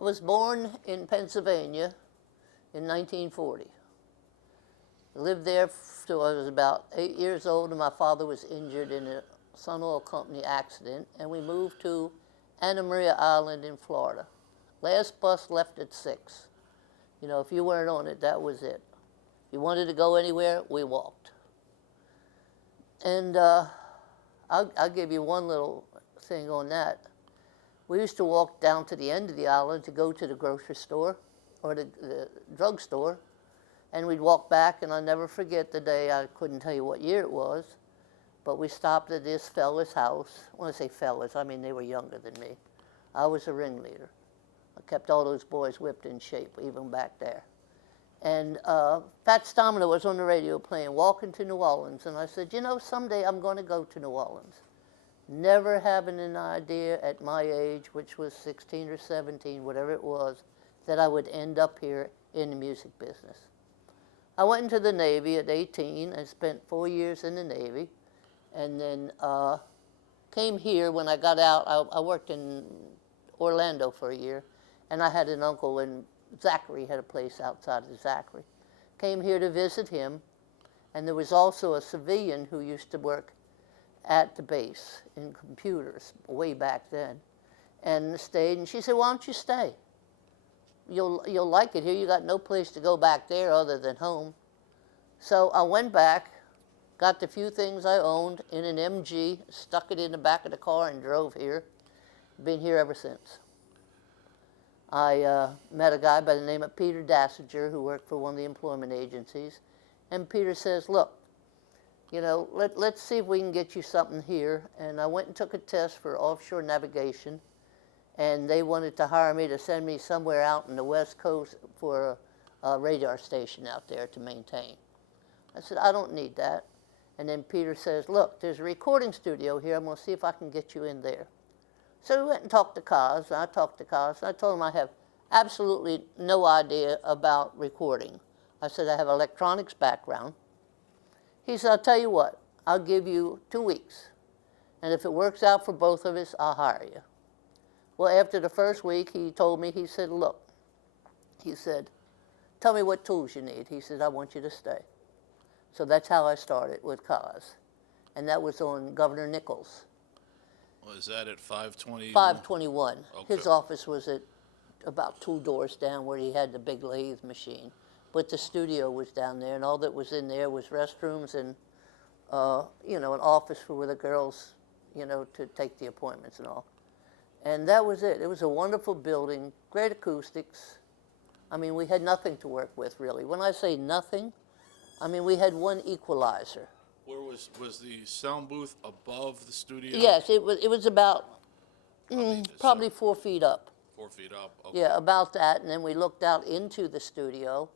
I was born in Pennsylvania in 1940. I lived there till I was about 8 years old, and my father was injured in a Sun Oil Company accident, and we moved to Anna Maria Island in Florida. Last bus left at 6. You know, if you weren't on it, that was it. If you wanted to go anywhere, we walked. And I'll give you one little thing on that. We used to walk down to the end of the island to go to the grocery store or the drugstore, and we'd walk back, and I'll never forget the day, I couldn't tell you what year it was, but we stopped at this fella's house. When I say fellas, I mean they were younger than me. I was a ringleader. I kept all those boys whipped in shape, even back there. And Fats Domino was on the radio playing Walking to New Orleans, and I said, you know, someday I'm going to go to New Orleans. Never having an idea at my age, which was 16 or 17, whatever it was, that I would end up here in the music business. I went into the Navy at 18 and spent 4 years in the Navy, and then came here when I got out. I worked in Orlando for a year, and I had an uncle in Zachary, had a place outside of Zachary. Came here to visit him, and there was also a civilian who used to work at the base in computers way back then, and stayed, and she said, why don't you stay? You'll like it here. You got no place to go back there other than home. So I went back, got the few things I owned in an MG, stuck it in the back of the car and drove here. Been here ever since. I met a guy by the name of Peter Dassinger who worked for one of the employment agencies, and Peter says, look, you know, let's see if we can get you something here. And I went and took a test for offshore navigation, and they wanted to hire me to send me somewhere out in the West Coast for a radar station out there to maintain. I said, I don't need that. And then Peter says, look, there's a recording studio here. I'm going to see if I can get you in there. So we went and talked to Kaz. I talked to Kaz. I told him I have absolutely no idea about recording. I said, I have an electronics background. He said, I'll tell you what, I'll give you 2 weeks. And if it works out for both of us, I'll hire you. Well, after the first week, he told me, he said, look, he said, tell me what tools you need. He said, I want you to stay. So that's how I started with Kaz. And that was on Governor Nichols. Was that at 520? 521. Okay. His office was at about 2 doors down where he had the big lathe machine. But the studio was down there, and all that was in there was restrooms and, you know, an office for the girls, you know, to take the appointments and all. And that was it. It was a wonderful building, great acoustics. I mean, we had nothing to work with, really. When I say nothing, I mean, we had one equalizer. Where was the sound booth above the studio? Yes, it was about probably 4 feet up. 4 feet up. Okay. Yeah, about that. And then we looked out into the studio,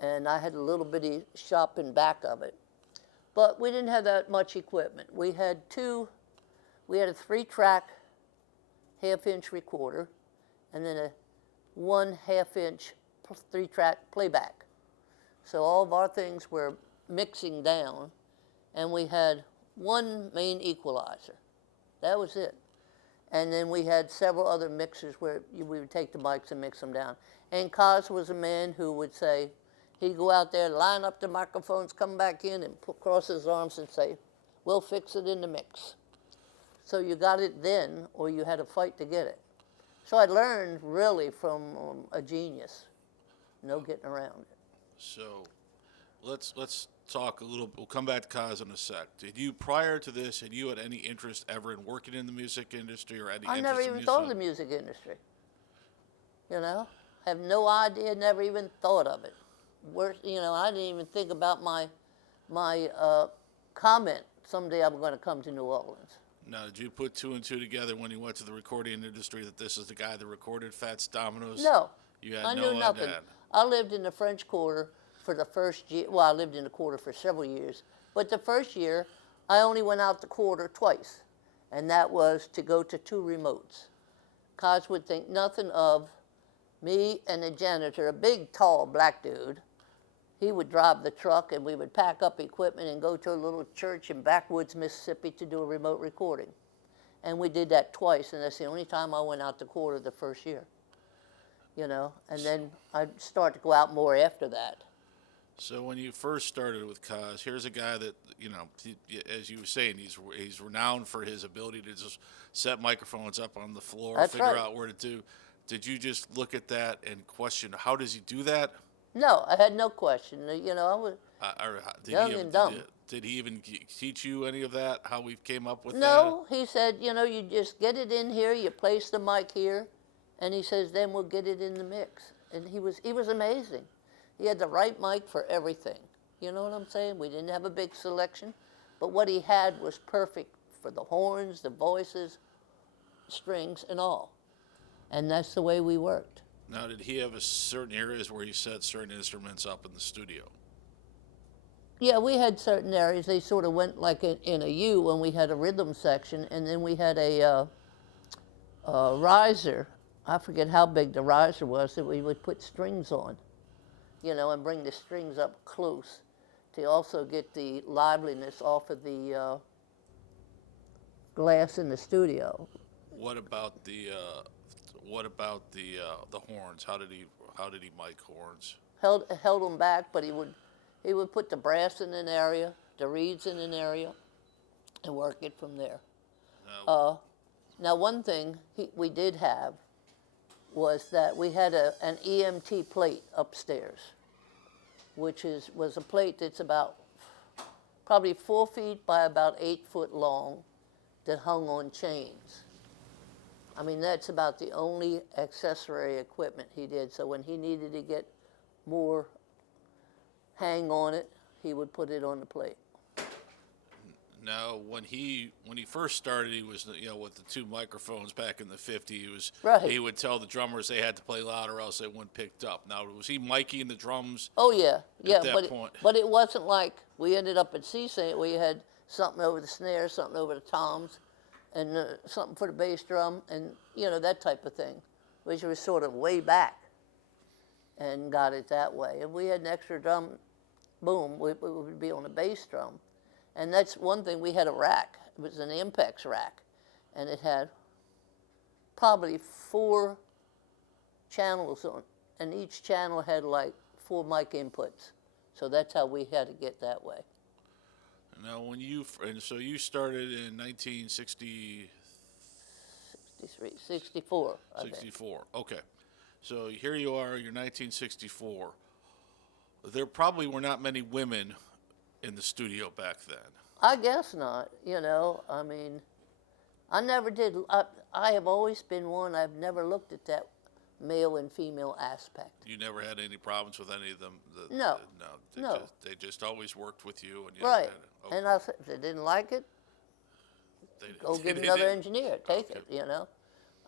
and I had a little bitty shop in back of it. But we didn't have that much equipment. We had a 3-track half-inch recorder, and then a 1 half-inch 3-track playback. So all of our things were mixing down, and we had one main equalizer. That was it. And then we had several other mixers where we would take the mics and mix them down. And Kaz was a man who would say, he'd go out there, line up the microphones, come back in, and cross his arms and say, we'll fix it in the mix. So you got it then, or you had to fight to get it. So I learned really from a genius. No getting around it. So let's talk a little. We'll come back to Kaz in a sec. Did you, prior to this, had you had any interest ever in working in the music industry or any? I never even thought of the music industry. You know, I have no idea. Never even thought of it. You know, I didn't even think about my comment. Someday I'm going to come to New Orleans. Now, did you put 2 and 2 together when you went to the recording industry that this is the guy that recorded Fats Domino's? No. You had I no knew nothing. idea. I lived in the French Quarter for the first year. Well, I lived in the Quarter for several years. But the first year, I only went out the Quarter twice. And that was to go to 2 remotes. Kaz would think nothing of me and the janitor, a big, tall, black dude. He would drive the truck, and we would pack up equipment and go to a little church in backwoods, Mississippi to do a remote recording. And we did that twice, and that's the only time I went out the Quarter the first year. you know, and then I'd start to go out more after that. So when you first started with Kaz, here's a guy that as you were saying, he's renowned for his ability to just set microphones up on the floor, That's figure right. out where to do. Did you just look at that and question how does he do that? No, I had no question. You know, I was Did young and dumb. did he even teach you any of that? How we came up with that? No, he said, you know, you just get it in here, you place the mic here, and he says, then we'll get it in the mix. And he was amazing. He had the right mic for everything. You know what I'm saying? We didn't have a big selection, but what he had was perfect for the horns, the voices, strings, and all. And that's the way we worked. Now, did he have a certain areas where he set certain instruments up in the studio? Yeah, we had certain areas. They sort of went like in a U when we had a rhythm section, and then we had a riser. I forget how big the riser was that we would put strings on, you know, and bring the strings up close to also get the liveliness off of the glass in the studio. What about the horns? How did he mic horns? Held them back, but he would put the brass in an area, the reeds in an area, and work it from there. No. Now, one thing we did have was that we had an EMT plate upstairs, which was a plate that's about probably 4 feet by about 8 foot long that hung on chains. I mean, that's about the only accessory equipment he did. So when he needed to get more hang on it, he would put it on the plate. Now, when he first started, he was with the two microphones back in the '50s. Right. He would tell the drummers they had to play loud or else they wouldn't picked up. Now, was he miking the drums? Oh yeah, yeah. that point? But it wasn't like we ended up at CSAT where you had something over the snare, something over the toms, and something for the bass drum, and that type of thing, which was sort of way back, and got it that way. And we had an extra drum, boom, we would be on the bass drum. And that's one thing, we had a rack. It was an Impex rack. And it had probably 4 channels on, and each channel had like 4 mic inputs. So that's how we had to get that way. Now, so you started in 1960. 63, 64, I 64. think. Okay. So here you are, you're 1964. There probably were not many women in the studio back then. I guess not, I mean, I never did. I have always been one, I've never looked at that male and female aspect. You never had any problems with any of them? No. No. They just always worked with you. And Right. Okay. And if they didn't like it, go get another engineer, take it,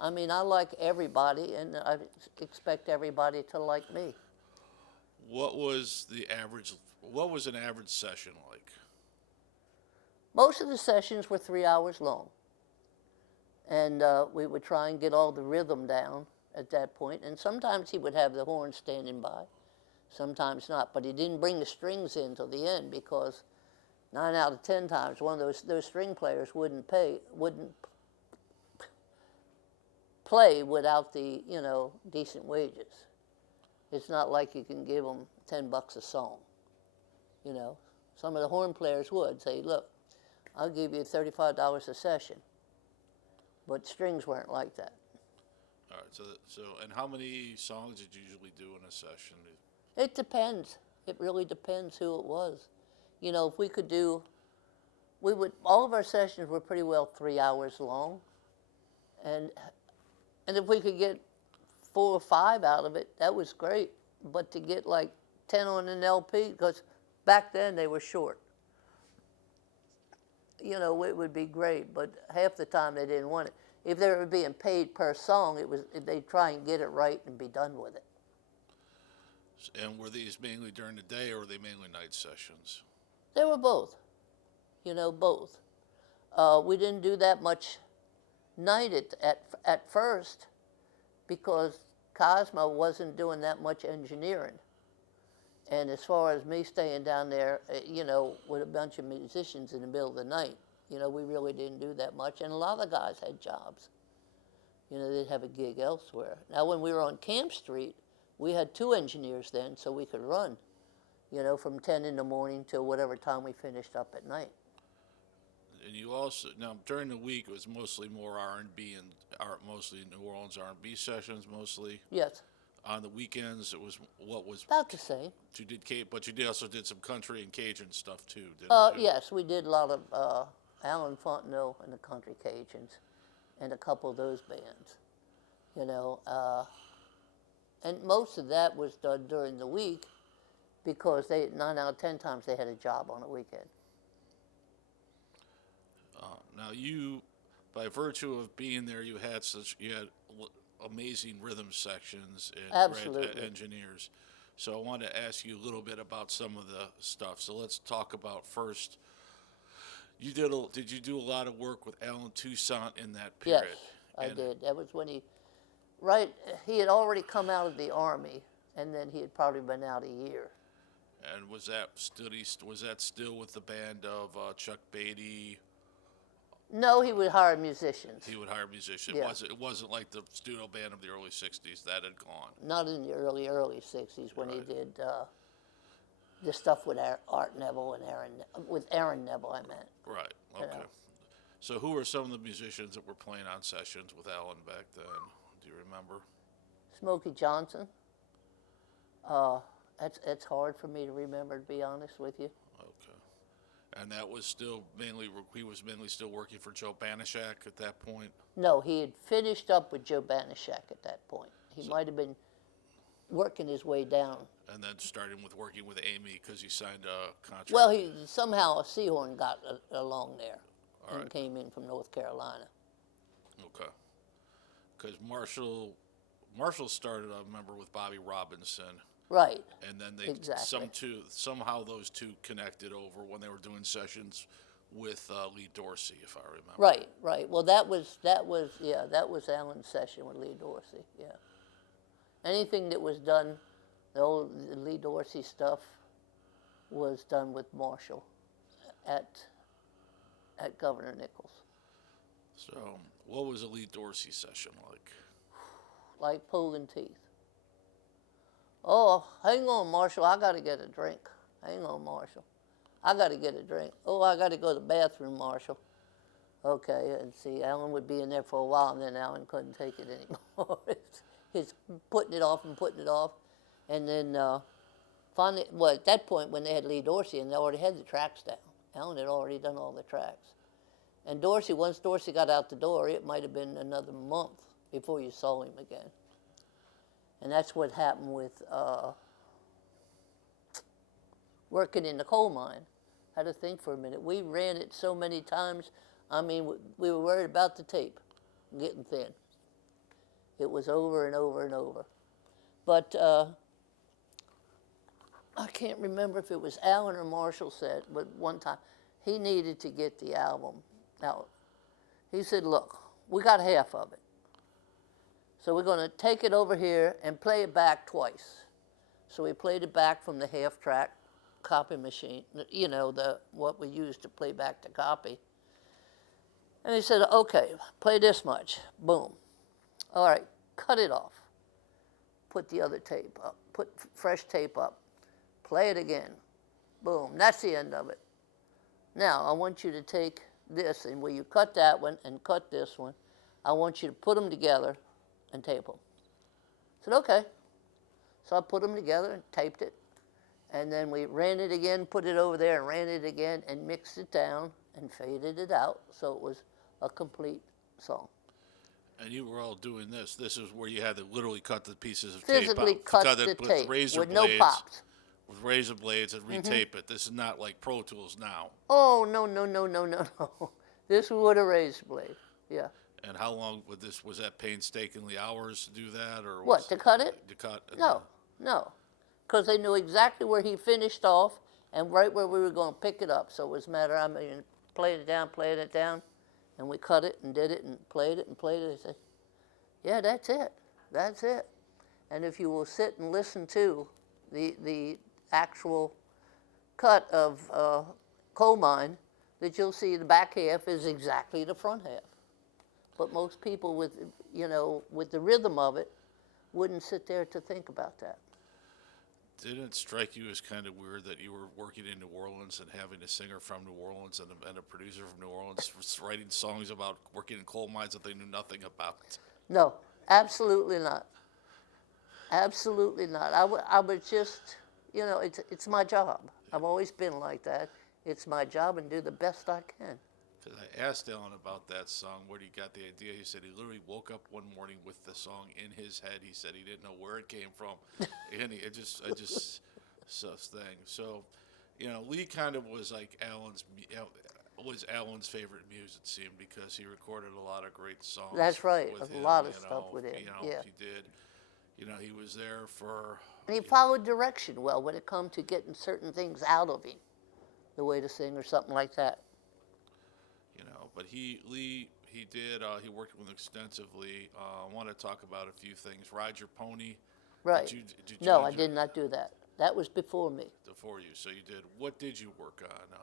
I mean, I like everybody, and I expect everybody to like me. What was an average session like? Most of the sessions were 3 hours long. And we would try and get all the rhythm down at that point. And sometimes he would have the horn standing by, sometimes not. But he didn't bring the strings in till the end, because 9 out of 10 times one of those string players wouldn't play without the decent wages. It's not like you can give them $10 a song. Some of the horn players would say, look, I'll give you $35 a session. But strings weren't like that. All right, so and how many songs did you usually do in a session? It depends. It really depends who it was. If we could do, all of our sessions were pretty well 3 hours long. And if we could get 4 or 5 out of it, that was great. But to get like 10 on an LP, because back then they were short. It would be great, but half the time they didn't want it. If they were being paid per song, they'd try and get it right and be done with it. And were these mainly during the day, or were they mainly night sessions? They were both. Both. We didn't do that much night at first, because Cosmo wasn't doing that much engineering. And as far as me staying down there, with a bunch of musicians in the middle of the night, we really didn't do that much. And a lot of the guys had jobs, they'd have a gig elsewhere. Now, when we were on Camp Street, we had 2 engineers then, so we could run, from 10 in the morning till whatever time we finished up at night. And you also now during the week it was mostly more R&B and mostly New Orleans R&B sessions mostly. Yes, On the weekends it was what was about the same. you did but you also did some country and Cajun stuff too, didn't you? Yes, we did a lot of Alan Fontenot and the Country Cajuns, and a couple of those bands, and most of that was done during the week because 9 out of 10 times they had a job on the weekend. Now you, by virtue of being there, you had amazing rhythm sections and Absolutely. great engineers. So I wanted to ask you a little bit about some of the stuff. So let's talk about first. Did you do a lot of work with Alan Toussaint in that period? Yes, I did. That was when he had already come out of the Army, and then he had probably been out a year. And was that still with the band of Chuck Beatty? No, he would hire musicians. He would hire musicians. Yeah. It wasn't like the studio band of the early '60s that had gone. Not in the early '60s when he did the stuff with Art Neville and with Aaron Neville, I meant. Right. Okay. So who were some of the musicians that were playing on sessions with Alan back then? Do you remember? Smokey Johnson. It's hard for me to remember, to be honest with you. Okay. And that was still he was mainly still working for Joe Banishak at that point? No, he had finished up with Joe Banishak at that point. He might have been working his way down. And then starting with working with Amy because he signed a contract. Well, somehow Seahorn got along there All and right. came in from North Carolina. Okay. Because Marshall started, I remember, with Bobby Robinson. Right. And then Exactly. somehow those two connected over when they were doing sessions with Lee Dorsey, if I remember. Right. Well, that was Alan's session with Lee Dorsey. Yeah. Anything that was done, the old Lee Dorsey stuff, was done with Marshall at Governor Nichols. So, what was a Lee Dorsey session like? Like pulling teeth. Oh, hang on, Marshall, I got to get a drink. Hang on, Marshall. I got to get a drink. Oh, I got to go to the bathroom, Marshall. Okay, and see, Alan would be in there for a while, and then Alan couldn't take it anymore. He's putting it off. And then finally, well, at that point, when they had Lee Dorsey, and they already had the tracks down. Alan had already done all the tracks. And once Dorsey got out the door, it might have been another month before you saw him again. And that's what happened with working in the coal mine. I had to think for a minute. We ran it so many times. I mean, we were worried about the tape getting thin. It was over and over and over. But I can't remember if it was Alan or Marshall said, but one time he needed to get the album out. He said, look, we got half of it. So we're going to take it over here and play it back twice. So we played it back from the half-track copy machine, what we used to play back the copy. And he said, okay, play this much. Boom. All right, cut it off. Put the other tape up. Put fresh tape up. Play it again. Boom. That's the end of it. Now, I want you to take this, and where you cut that one and cut this one, I want you to put them together and tape them. I said, okay. So I put them together and taped it. And then we ran it again, put it over there, and ran it again, and mixed it down and faded it out so it was a complete song. And you were all doing this. This is where you had to literally cut the pieces of Physically tape out. cut the with tape razor with blades, no pops. With razor blades and retape it. This is not like Pro Tools now. Oh, no. This was with a razor blade, yeah. And how long was that painstakingly hours to do that? Or What, to cut it? To cut? No. Because they knew exactly where he finished off and right where we were going to pick it up. So it was a matter, playing it down, and we cut it and did it and played it. They said, yeah, that's it. And if you will sit and listen to the actual cut of Coal Mine, that you'll see the back half is exactly the front half. But most people with, with the rhythm of it, wouldn't sit there to think about that. Didn't it strike you as kind of weird that you were working in New Orleans and having a singer from New Orleans and a producer from New Orleans was writing songs about working in coal mines that they knew nothing about? No, absolutely not. Absolutely not. I would just, it's my job. I've always been like that. It's my job and do the best I can. Because I asked Alan about that song, where he got the idea. He said he literally woke up one morning with the song in his head. He said he didn't know where it came from, and I just such thing. So, Lee kind of was like was Alan's favorite muse, it seemed, because he recorded a lot of great songs. That's right. With A him, lot of stuff with him. Yeah. He did. He was there for. And he followed direction well when it come to getting certain things out of him, the way to sing or something like that. But he worked with extensively. I want to talk about a few things. Ride Your Pony. Right. Did you No, I did not do that. That was before me. Before you. So you did. What did you work on?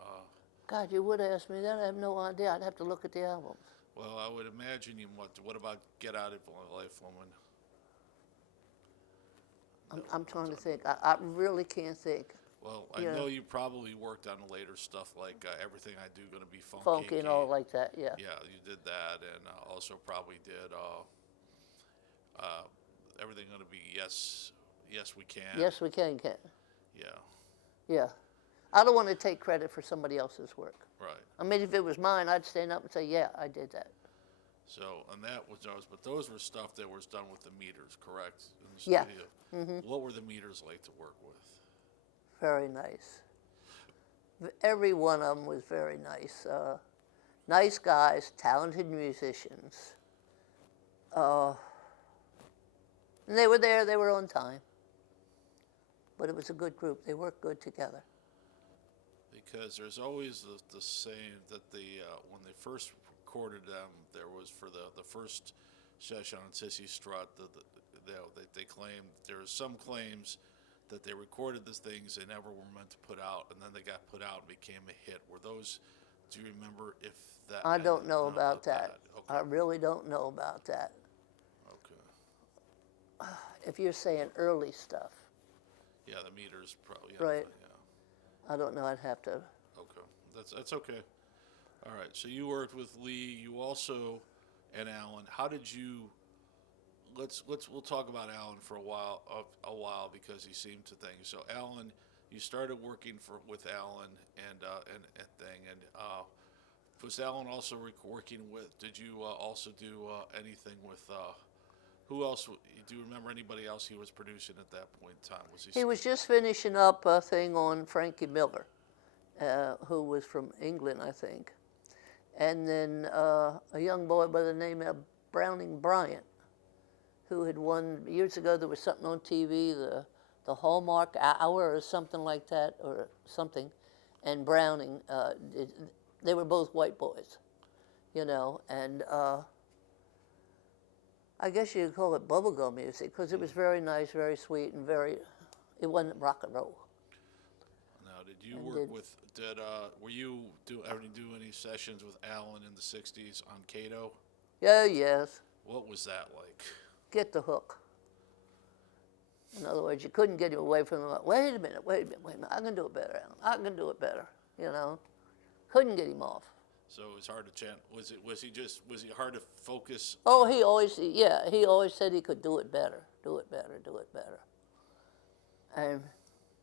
God, you would ask me that. I have no idea. I'd have to look at the albums. Well, I would imagine you. What about Get Out of Life, Woman? I'm trying to think. I really can't think. Well, I know you probably worked on later stuff like Everything I Do Gonna Be Funky. Funky and all like that, yeah. Yeah, you did that, and also probably did Everything Gonna Be Yes, We Can. Yes, we can. Yeah. Yeah. I don't want to take credit for somebody else's work. Right. I mean, if it was mine, I'd stand up and say, yeah, I did that. So, and that was those, but those were stuff that was done with the meters, correct? In the Yeah. studio. Mm-hmm. What were the meters like to work with? Very nice. Every one of them was very nice. Nice guys, talented musicians. And they were there, they were on time. But it was a good group. They worked good together. Because there's always the saying that when they first recorded them, there was for the first session on Sissy Strut, they claimed, there are some claims that they recorded the things they never were meant to put out, and then they got put out and became a hit. Were those, do you remember if that? I don't know about that. Okay. I really don't know about that. Okay. If you're saying early stuff. Yeah, the meters probably. Right. Yeah. I don't know. I'd have to. Okay. That's okay. All right. So you worked with Lee. You also, and Alan. How did you? We'll talk about Alan for a while because he seemed to think. So Alan, you started working with Alan and was Alan also working with? Did you also do anything with? Who else? Do you remember anybody else he was producing at that point in time? He was just finishing up a thing on Frankie Miller, who was from England, I think, and then a young boy by the name of Browning Bryant, who had won years ago. There was something on TV, the Hallmark Hour or something like that, or something, and Browning. They were both white boys, and I guess you'd call it bubblegum music because it was very nice, very sweet, and it wasn't rock and roll. Now, did you work with? Were you ever do any sessions with Alan in the '60s on Cato? Yeah, yes. What was that like? Get the hook. In other words, you couldn't get him away from him. Wait a minute. I can do it better, Alan. I can do it better. Couldn't get him off. So it was hard to chant. Was he hard to focus? Oh, he always said he could do it better. Do it better. And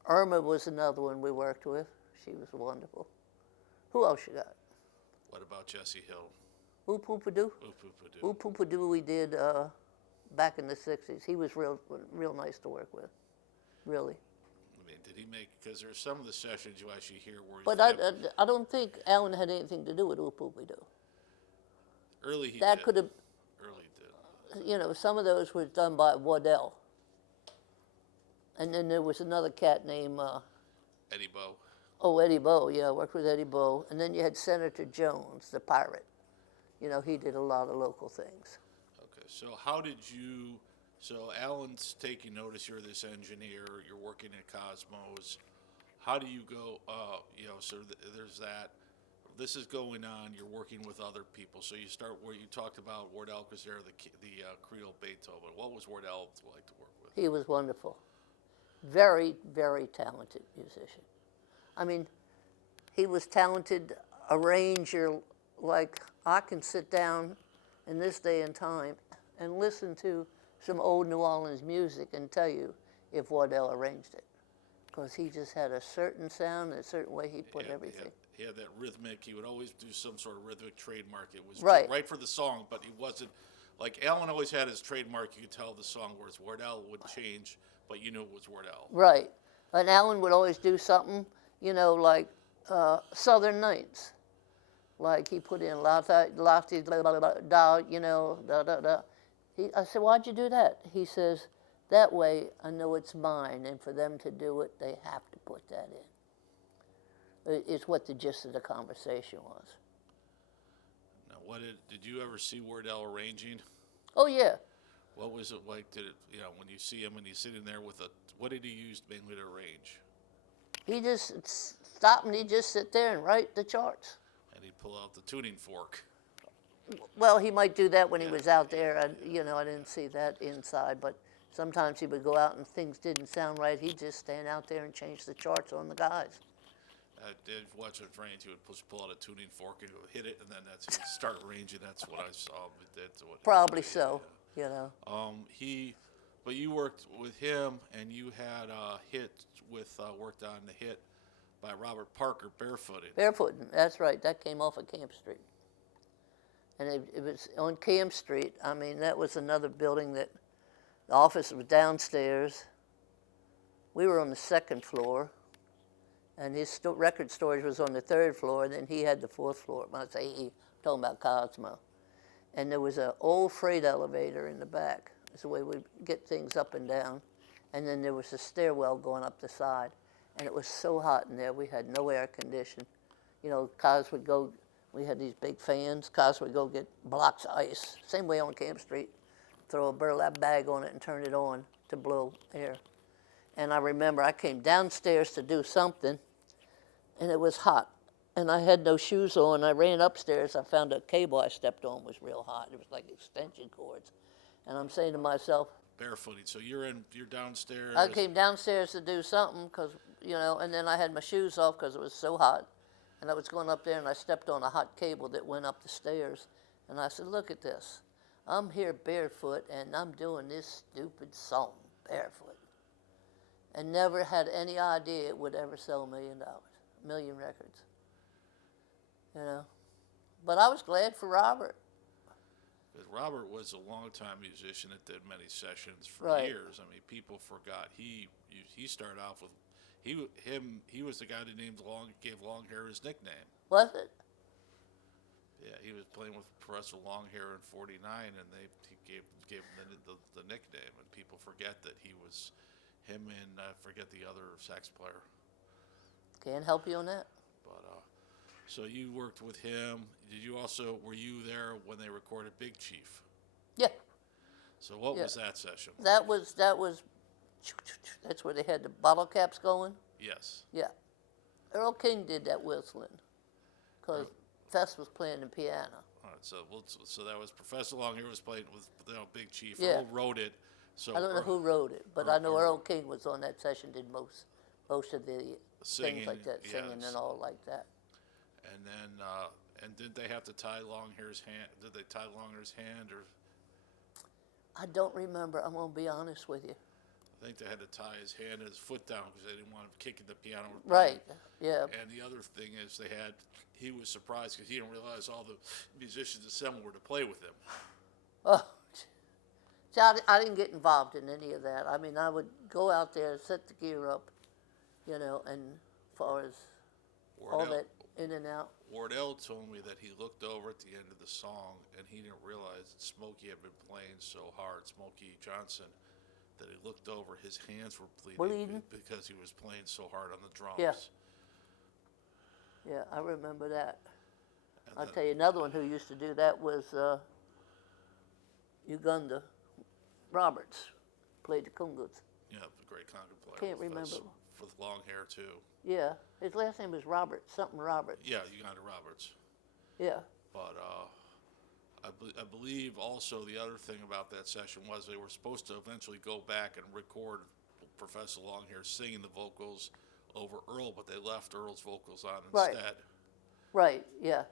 Irma was another one we worked with. She was wonderful. Who else you got? What about Jesse Hill? Oop Poopadoo? Oop Poopadoo we did back in the 60s. He was real nice to work with, really. I mean, did he make, because there's some of the sessions you actually hear where But I don't think Alan had anything to do with Oop Poopadoo. Early he that did. Could have, Early did. Some of those were done by Waddell. And then there was another cat named... Eddie Bow. Oh, Eddie Bow, yeah, I worked with Eddie Bow. And then you had Senator Jones, the pirate. He did a lot of local things. Okay, so so Alan's taking notice, you're this engineer, you're working at Cosmos. How do you go, so there's that. this is going on. You're working with other people. So you start where you talked about Wardell because they're the Creole Beethoven. What was Wardell like to work with? He was wonderful. Very, very talented musician. I mean, he was talented arranger. Like, I can sit down in this day and time and listen to some old New Orleans music and tell you if Wardell arranged it. Because he just had a certain sound and a certain way he put everything. He had that rhythmic. He would always do some sort of rhythmic trademark. It was right for the song, but he wasn't like Alan always had his trademark. You could tell the song, whereas Wardell would change, but you knew it was Wardell. Right. And Alan would always do something, you know, like Southern Nights. Like he put in la da, you know, da da da. I said, why'd you do that? He says, that way I know it's mine, and for them to do it, they have to put that in. It's what the gist of the conversation was. Now, did you ever see Wardell arranging? Oh yeah. What was it like? When you see him and he's sitting there with what did he use mainly to arrange? He just stopped and he'd just sit there and write the charts. And he'd pull out the tuning fork. Well, he might do that when he was out there. I didn't see that inside, but sometimes he would go out and things didn't sound right. He'd just stand out there and change the charts on the guys. I did watch it range. He would pull out a tuning fork and hit it, and then he'd start arranging. That's what I saw. Probably so, you know. But you worked with him, and you had a hit worked on the hit by Robert Parker, Barefooted. Barefooted, that's right. That came off of Camp Street. And it was on Camp Street. I mean, that was another building that the office was downstairs. We were on the second floor, and his record storage was on the third floor, and then he had the fourth floor. When I say he, I'm talking about Cosmo. And there was an old freight elevator in the back. That's the way we'd get things up and down. And then there was a stairwell going up the side. And it was so hot in there, we had no air conditioning. You know, cars would go, we had these big fans, cars would go get blocks of ice, same way on Camp Street, throw a burlap bag on it and turn it on to blow air. And I remember I came downstairs to do something, and it was hot. And I had no shoes on. I ran upstairs. I found a cable I stepped on was real hot. It was like extension cords. And I'm saying to myself, barefooted. So you're downstairs. I came downstairs to do something because, and then I had my shoes off because it was so hot. And I was going up there and I stepped on a hot cable that went up the stairs. And I said, look at this. I'm here barefoot and I'm doing this stupid song barefoot. And never had any idea it would ever sell $1 million records. But I was glad for Robert. Because Robert was a long-time musician that did many sessions for Right. years. I mean, people forgot he started off with he was the guy that gave long hair his nickname. Was it? Yeah, he was playing with Professor Longhair in '49, and he gave him the nickname, and people forget that he was him and I forget the other sax player. Can't help you on that. But so you worked with him. Were you there when they recorded Big Chief? Yeah. So what Yeah. was that session? That's where they had the bottle caps going. Yes. Yeah. Earl King did that whistling because Fess was playing the piano. All right, so that was Professor Longhair was playing with Big Chief. Yeah. Earl wrote it. So I don't know who wrote it, but I know Earl King was on that session, did most of the Singing, things like that, singing yes. and all like that. And then and did they have to tie Longhair's hand? Did they tie Longhair's hand or? I don't remember. I'm going to be honest with you. I think they had to tie his hand and his foot down because they didn't want him kicking the piano. Right. Yeah. And the other thing is he was surprised because he didn't realize all the musicians assembled were to play with him. Oh. See, I didn't get involved in any of that. I mean, I would go out there, set the gear up, and as far as all that in and out. Wardell told me that he looked over at the end of the song and he didn't realize that Smokey had been playing so hard, Smokey Johnson, that he looked over, his hands were bleeding because he was playing so hard on the drums. Yeah. Yeah, I remember that. I'll tell you another one who used to do that was Uganda Roberts, played the congas. Yeah, the great conga player. Can't remember. With long hair too. Yeah, His last name was Roberts, something Roberts. Yeah, Uganda Roberts. Yeah. But I believe also the other thing about that session was they were supposed to eventually go back and record Professor Longhair singing the vocals over Earl, but they left Earl's vocals on Right. instead. Right, yeah.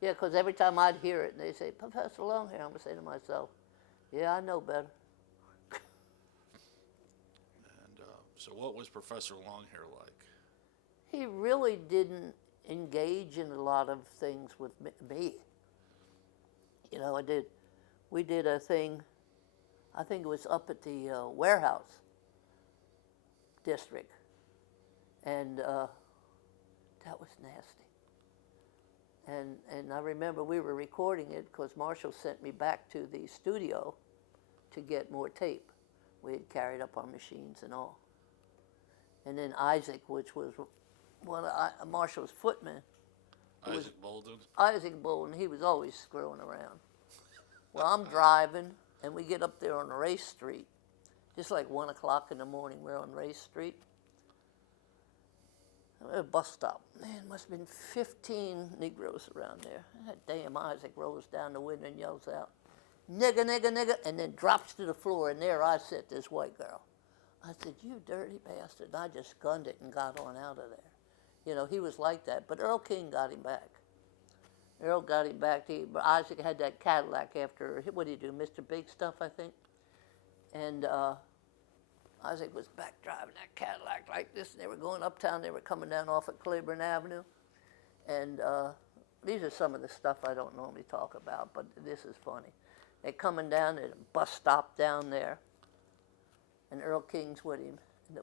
Yeah, because every time I'd hear it and they'd say, Professor Longhair, I'm going to say to myself, yeah, I know better. And so what was Professor Longhair like? He really didn't engage in a lot of things with me. You know, we did a thing, I think it was up at the warehouse district, and that was nasty. And I remember we were recording it because Marshall sent me back to the studio to get more tape. We had carried up our machines and all. And then Isaac, which was one of Marshall's footmen. Isaac Bolden? Isaac Bolden, he was always screwing around. Well, I'm driving, and we get up there on Race Street. Just like 1 o'clock in the morning, we're on Race Street. A bus stop. Man, must have been 15 Negroes around there. That damn Isaac rolls down the window and yells out, nigger, nigger, nigger, and then drops to the floor, and there I sit, this white girl. I said, you dirty bastard. And I just gunned it and got on out of there. You know, he was like that, but Earl King got him back. Earl got him back. Isaac had that Cadillac after, what did he do, Mr. Big Stuff, I think? And Isaac was back driving that Cadillac like this, and they were going uptown. They were coming down off at Claiborne Avenue. And these are some of the stuff I don't normally talk about, but this is funny. They're coming down at a bus stop down there, and Earl King's with him. And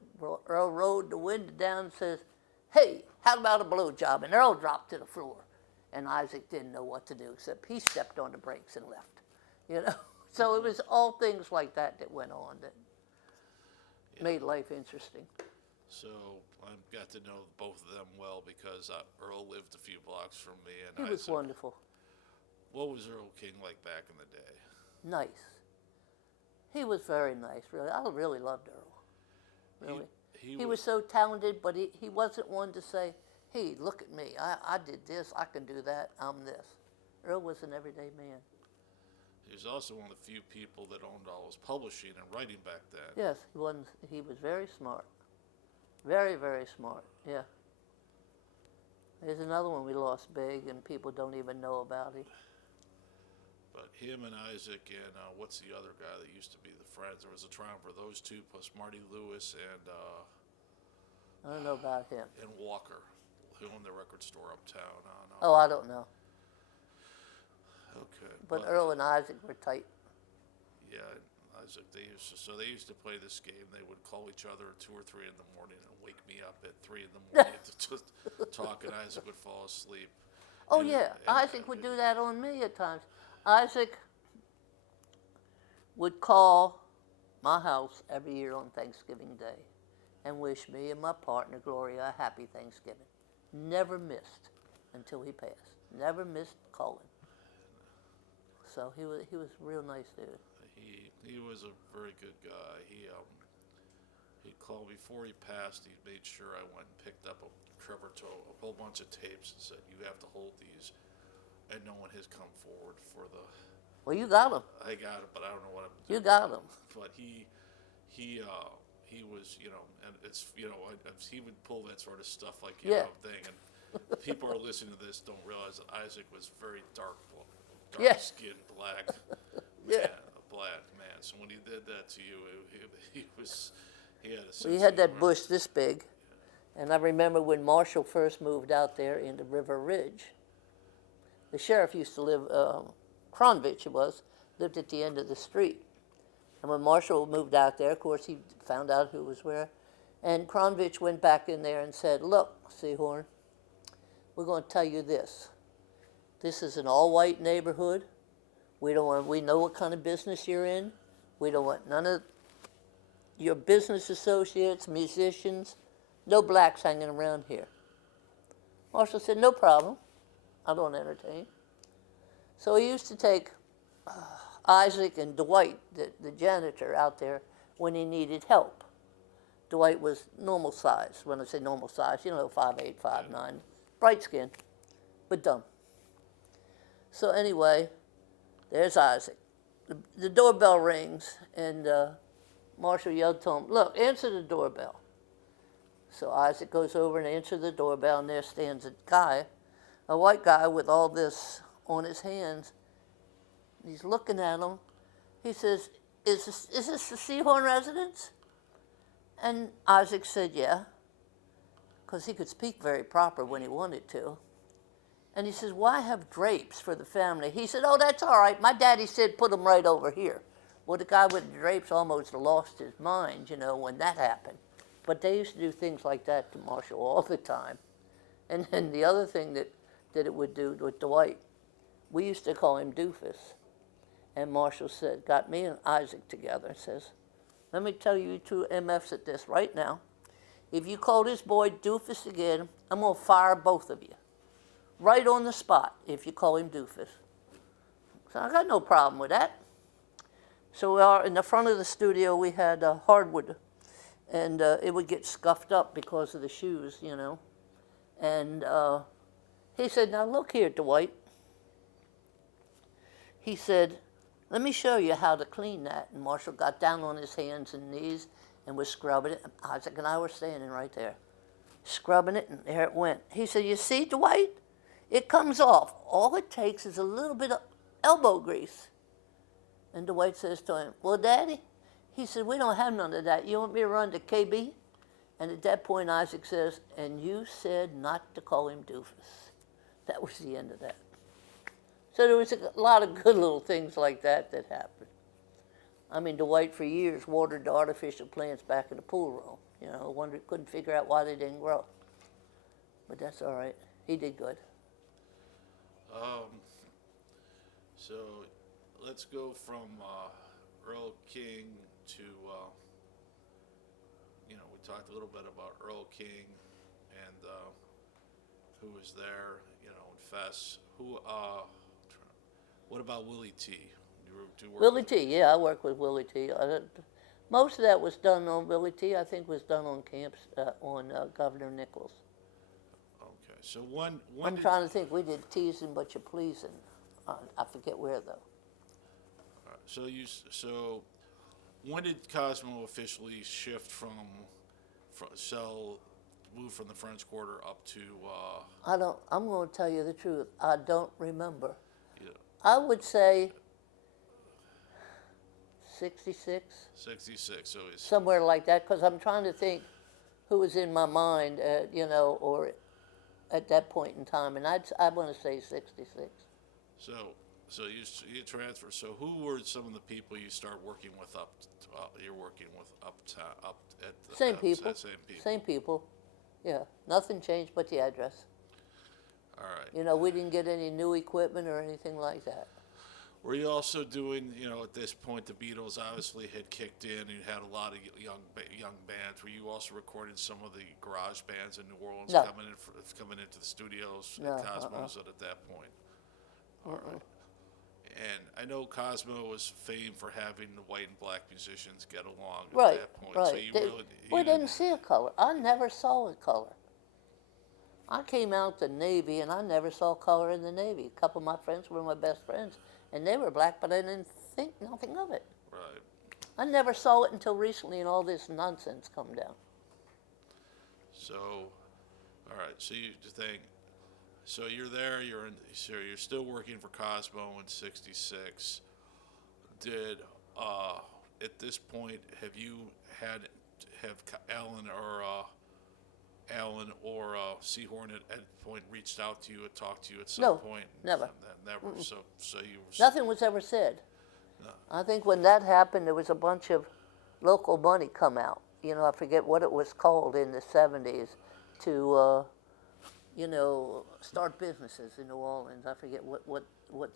Earl rolled the window down and says, hey, how about a blowjob? And Earl dropped to the floor. And Isaac didn't know what to do, except he stepped on the brakes and left. You know? So it was all things like that that went on that made life interesting. So I got to know both of them well because Earl lived a few blocks from me. And He was wonderful. What was Earl King like back in the day? Nice. He was very nice, really. I really loved Earl. Really. He was so talented, but he wasn't one to say, hey, look at me. I did this. I can do that. I'm this. Earl was an everyday man. He was also one of the few people that owned all his publishing and writing back then. Yes, he was very smart. Very, very smart, yeah. There's another one we lost big and people don't even know about him. But him and Isaac and what's the other guy that used to be the friends? There was a trial for those two plus Marty Lewis and I don't know about him. and Walker, who owned the record store uptown. Oh, I don't know. Okay. But Earl and Isaac were tight. Yeah, Isaac. They used to play this game. They would call each other at 2 or 3 in the morning and wake me up at 3 in the morning to just talk, and Isaac would fall asleep. Oh yeah, Isaac would do that on me at times. Isaac would call my house every year on Thanksgiving Day and wish me and my partner Gloria a happy Thanksgiving. Never missed until he passed. Never missed calling. So he was a real nice dude. He was a very good guy. He called before he passed. He made sure I went and picked up a whole bunch of tapes and said, you have to hold these. And no one has come forward for the. Well, you got him. I got it, but I don't know what I'm You doing. got him. But he was, and it's, he would pull that sort of stuff like, Yeah. thing. And people are listening to this don't realize that Isaac was very Yeah. skinned, black Yeah. man, a black man. So when he did that to you, he had a sense We had of that humor. bush this big, and I remember when Marshall first moved out there into River Ridge. The sheriff used to live, Cronvich it was, lived at the end of the street. And when Marshall moved out there, of course, he found out who was where. And Cronvich went back in there and said, look, Seahorn, we're going to tell you this. This is an all-white neighborhood. We know what kind of business you're in. We don't want none of your business associates, musicians, no blacks hanging around here. Marshall said, no problem. I don't entertain. So he used to take Isaac and Dwight, the janitor, out there when he needed help. Dwight was normal size. When I say normal size, 5'8", 5'9", bright skin, but dumb. So anyway, there's Isaac. The doorbell rings, and Marshall yelled to him, "Look, answer the doorbell." So Isaac goes over and answers the doorbell, and there stands a white guy with all this on his hands. He's looking at him. He says, is this the Seahorn residence? And Isaac said, yeah, because he could speak very proper when he wanted to. And he says, why have drapes for the family? He said, oh, that's all right. My daddy said put them right over here. Well, the guy with the drapes almost lost his mind, when that happened. But they used to do things like that to Marshall all the time. And then the other thing that it would do with Dwight, we used to call him Doofus. And Marshall got me and Isaac together and says, let me tell you two MFs at this right now. If you call this boy Doofus again, I'm going to fire both of you. Right on the spot, if you call him Doofus. So I got no problem with that. So in the front of the studio, we had hardwood, and it would get scuffed up because of the shoes, And he said, now look here, Dwight. He said, let me show you how to clean that. And Marshall got down on his hands and knees and was scrubbing it. Isaac and I were standing right there, scrubbing it, and there it went. He said, you see, Dwight? It comes off. All it takes is a little bit of elbow grease. And Dwight says to him, well, Daddy, he said, we don't have none of that. You want me to run to KB? And at that point, Isaac says, and you said not to call him Doofus. That was the end of that. So there was a lot of good little things like that happened. I mean, Dwight for years watered the artificial plants back in the pool room. Couldn't figure out why they didn't grow. But that's all right. He did good. So let's go from Earl King to, we talked a little bit about Earl King and who was there, and Fess. What about Willie T? Willie T, yeah, I worked with Willie T. Most of that was done on Willie T. I think was done on camps on Governor Nichols. Okay, so when I'm trying to think. We did Teasing But You Pleasing. I forget where though. So when did Cosmo officially shift move from the French Quarter up to? I'm going to tell you the truth. I don't remember. Yeah. I would say 66. 66. So it's somewhere like that, because I'm trying to think who was in my mind, or at that point in time, and I want to say 66. So you transfer. So who were some of the people you start working with you're working with up at the same people. Same people. Same people. Yeah, nothing changed but the address. All right. We didn't get any new equipment or anything like that. Were you also doing, at this point, the Beatles obviously had kicked in, and you had a lot of young bands. Were you also recording some of the garage bands in New Orleans No. coming into the studios No, at Cosmo's at that point? All right. And I know Cosmo was famed for having the white and black musicians get along at that point. Right. So you we didn't see a color. I never saw a color. I came out the Navy, and I never saw color in the Navy. A couple of my friends were my best friends, and they were black, but I didn't think nothing of it. Right. I never saw it until recently, and all this nonsense come down. So, all right. So you think. So you're there. You're still working for Cosmo in '66. Did at this point have Alan or Seahorn at point reached out to you and talked to you at some point? Never. Never. So you. Nothing was ever said. No. I think when that happened, there was a bunch of local money come out. I forget what it was called in the '70s to. Start businesses in New Orleans. I forget what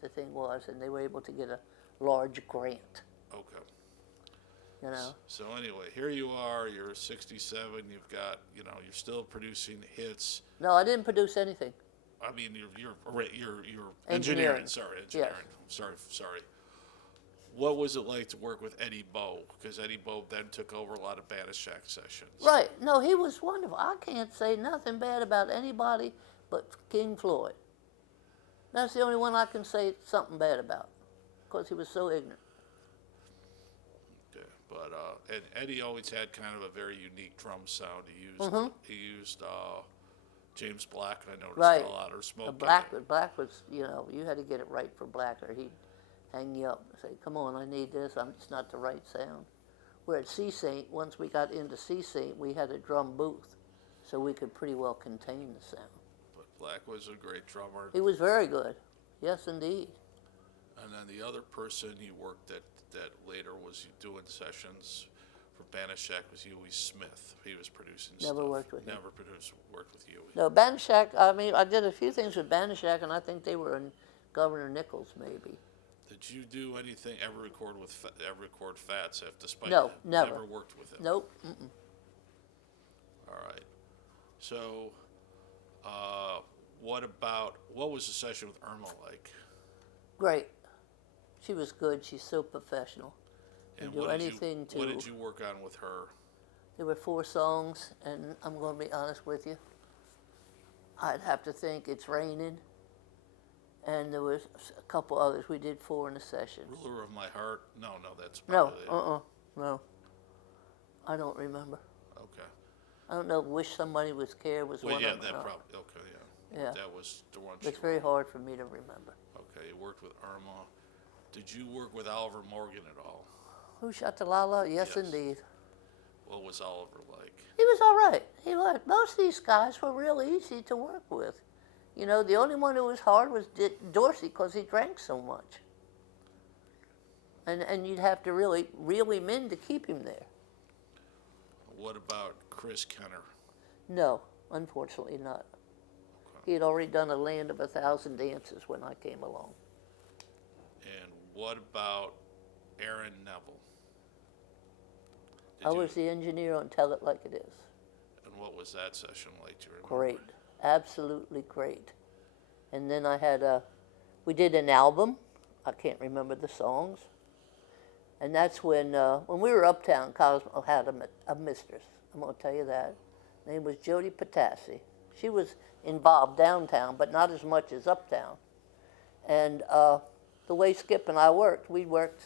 the thing was, and they were able to get a large grant. Okay. So anyway, here you are. You're 67. You've got, you're still producing hits. No, I didn't produce anything. I mean, you're engineering. Engineering. Sorry, Yes. Sorry. What was it like to work with Eddie Bow? Because Eddie Bow then took over a lot of Banishak sessions. Right. No, he was wonderful. I can't say nothing bad about anybody but King Floyd. That's the only one I can say something bad about, because he was so ignorant. Okay. But and Eddie always had kind of a very unique drum sound. He used James Black. I noticed Right. a lot, or Smoke. Black was, you had to get it right for Black, or he'd hang you up and say, come on, I need this. It's not the right sound. Where at C Saint, once we got into C Saint, we had a drum booth, so we could pretty well contain the sound. But Black was a great drummer. He was very good. Yes, indeed. And then the other person he worked that later was doing sessions for Banishak was Huey Smith. He was producing stuff. Never worked with him. Never worked with Huey. No, Banishak, I did a few things with Banishak, and I think they were in Governor Nichols, maybe. Did you do anything, ever record Fats, despite No, that? never. Never worked with him? Nope. Mm-mm. All right. So, what was the session with Irma like? Great. She was good. She's so professional. And do anything what did you work on with her? There were 4 songs, and I'm going to be honest with you. I'd have to think It's Raining, and there was a couple others. We did 4 in a session. Ruler of My Heart? No, that's No, probably no. I don't remember. Okay. I don't know. Wish Somebody Was Care was Well, one yeah, of them. that probably, okay, yeah. Yeah. That was the one It's very hard for me to remember. Okay, you worked with Irma. Did you work with Oliver Morgan at all? Who Shot the Lala? Yes, Yes. indeed. What was Oliver like? He was all right. He was. Most of these guys were real easy to work with. The only one who was hard was Dorsey, because he drank so much. And you'd have to really reel him in to keep him there. What about Chris Kenner? No, unfortunately not. He had already done A Land of 1,000 Dances when I came along. And what about Aaron Neville? I was the engineer on Tell It Like It Is. And what was that session like? Do you remember? Great, absolutely great. And then we did an album. I can't remember the songs. And that's when we were uptown, Cosmo had a mistress. I'm going to tell you that. Her name was Jody Patassi. She was involved downtown, but not as much as uptown. And the way Skip and I worked, we worked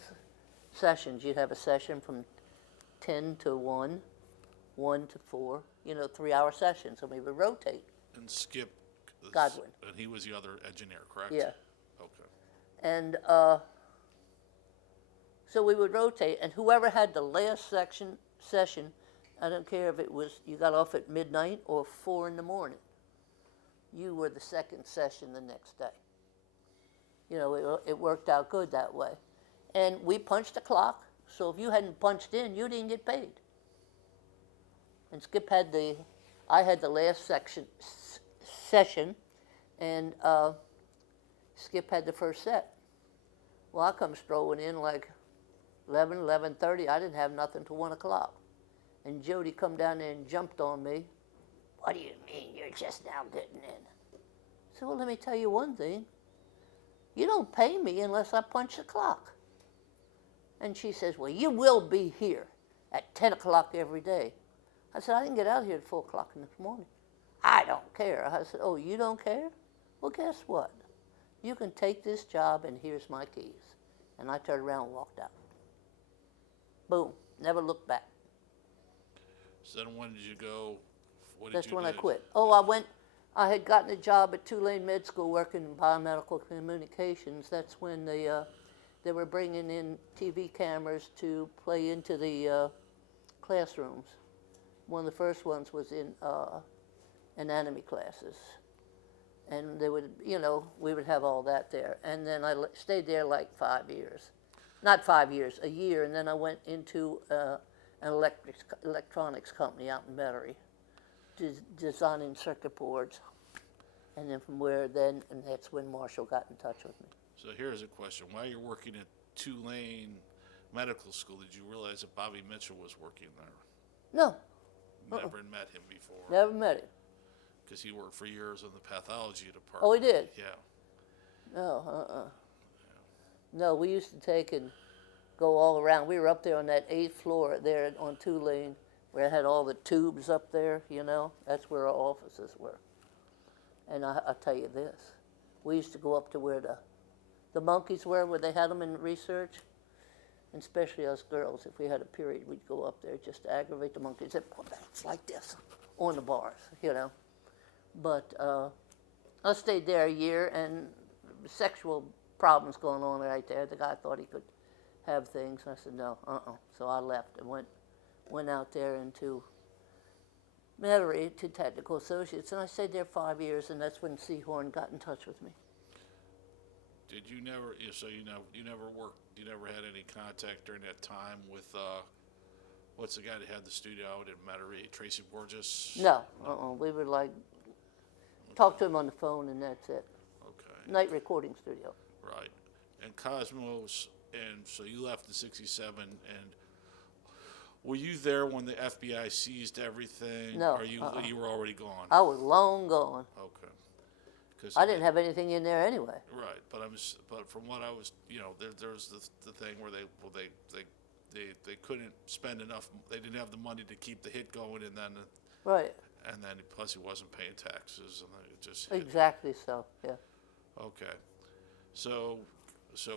sessions. You'd have a session from 10 to 1, 1 to 4, 3-hour sessions, and we would rotate. And Skip Godwin. And he was the other engineer, correct? Yeah. Okay. And so we would rotate, and whoever had the last session, I don't care if it was you got off at midnight or 4 in the morning, you were the second session the next day. It worked out good that way. And we punched the clock, so if you hadn't punched in, you didn't get paid. And Skip had I had the last session, and Skip had the first set. Well, I come strolling in like 11:30. I didn't have nothing till 1 o'clock. And Jody come down there and jumped on me. What do you mean you're just now getting in? I said, well, let me tell you one thing. You don't pay me unless I punch the clock. And she says, well, you will be here at 10 o'clock every day. I said, I didn't get out here at 4 o'clock in the morning. I don't care. I said, oh, you don't care? Well, guess what? You can take this job, and here's my keys. And I turned around and walked out. Boom. Never looked back. So then when did you go? That's when I quit. Oh, I had gotten a job at Tulane Med School working in biomedical communications. That's when they were bringing in TV cameras to play into the classrooms. One of the first ones was in anatomy classes. And they would, we would have all that there. And then I stayed there like 5 years. Not 5 years, a year. And then I went into an electronics company out in Metairie, designing circuit boards. And then and that's when Marshall got in touch with me. So here's a question. While you're working at Tulane Medical School, did you realize that Bobby Mitchell was working there? No. Never met him before? Never met him. Because he worked for years in the pathology department. Oh, he did? Yeah. No, No, we used to take and go all around. We were up there on that 8th floor there on Tulane, where it had all the tubes up there, you know. That's where our offices were. And I'll tell you this, we used to go up to where the monkeys were, where they had them in research, and especially us girls. If we had a period, we'd go up there just to aggravate the monkeys. They'd put bats like this on the bars, you know. But I stayed there a year, and sexual problems going on right there. The guy thought he could have things. I said, no, So I left and went out there into Metairie to Technical Associates, and I stayed there 5 years, and that's when Seahorn got in touch with me. Did you never? So you never worked. You never had any contact during that time with what's the guy that had the studio out in Metairie, Tracy Borges? No, we would like talk to him on the phone, and that's it. Okay. Night recording studio. Right. And Cosmos, and so you left in '67, and were you there when the FBI seized everything? No. Or you were already gone? I was long gone. Okay. Cause I didn't have anything in there anyway. Right, but from what I was, there's the thing where they couldn't spend enough. They didn't have the money to keep the hit going, and then Right. And then plus he wasn't paying taxes, and it just hit. Exactly so. Yeah. Okay, so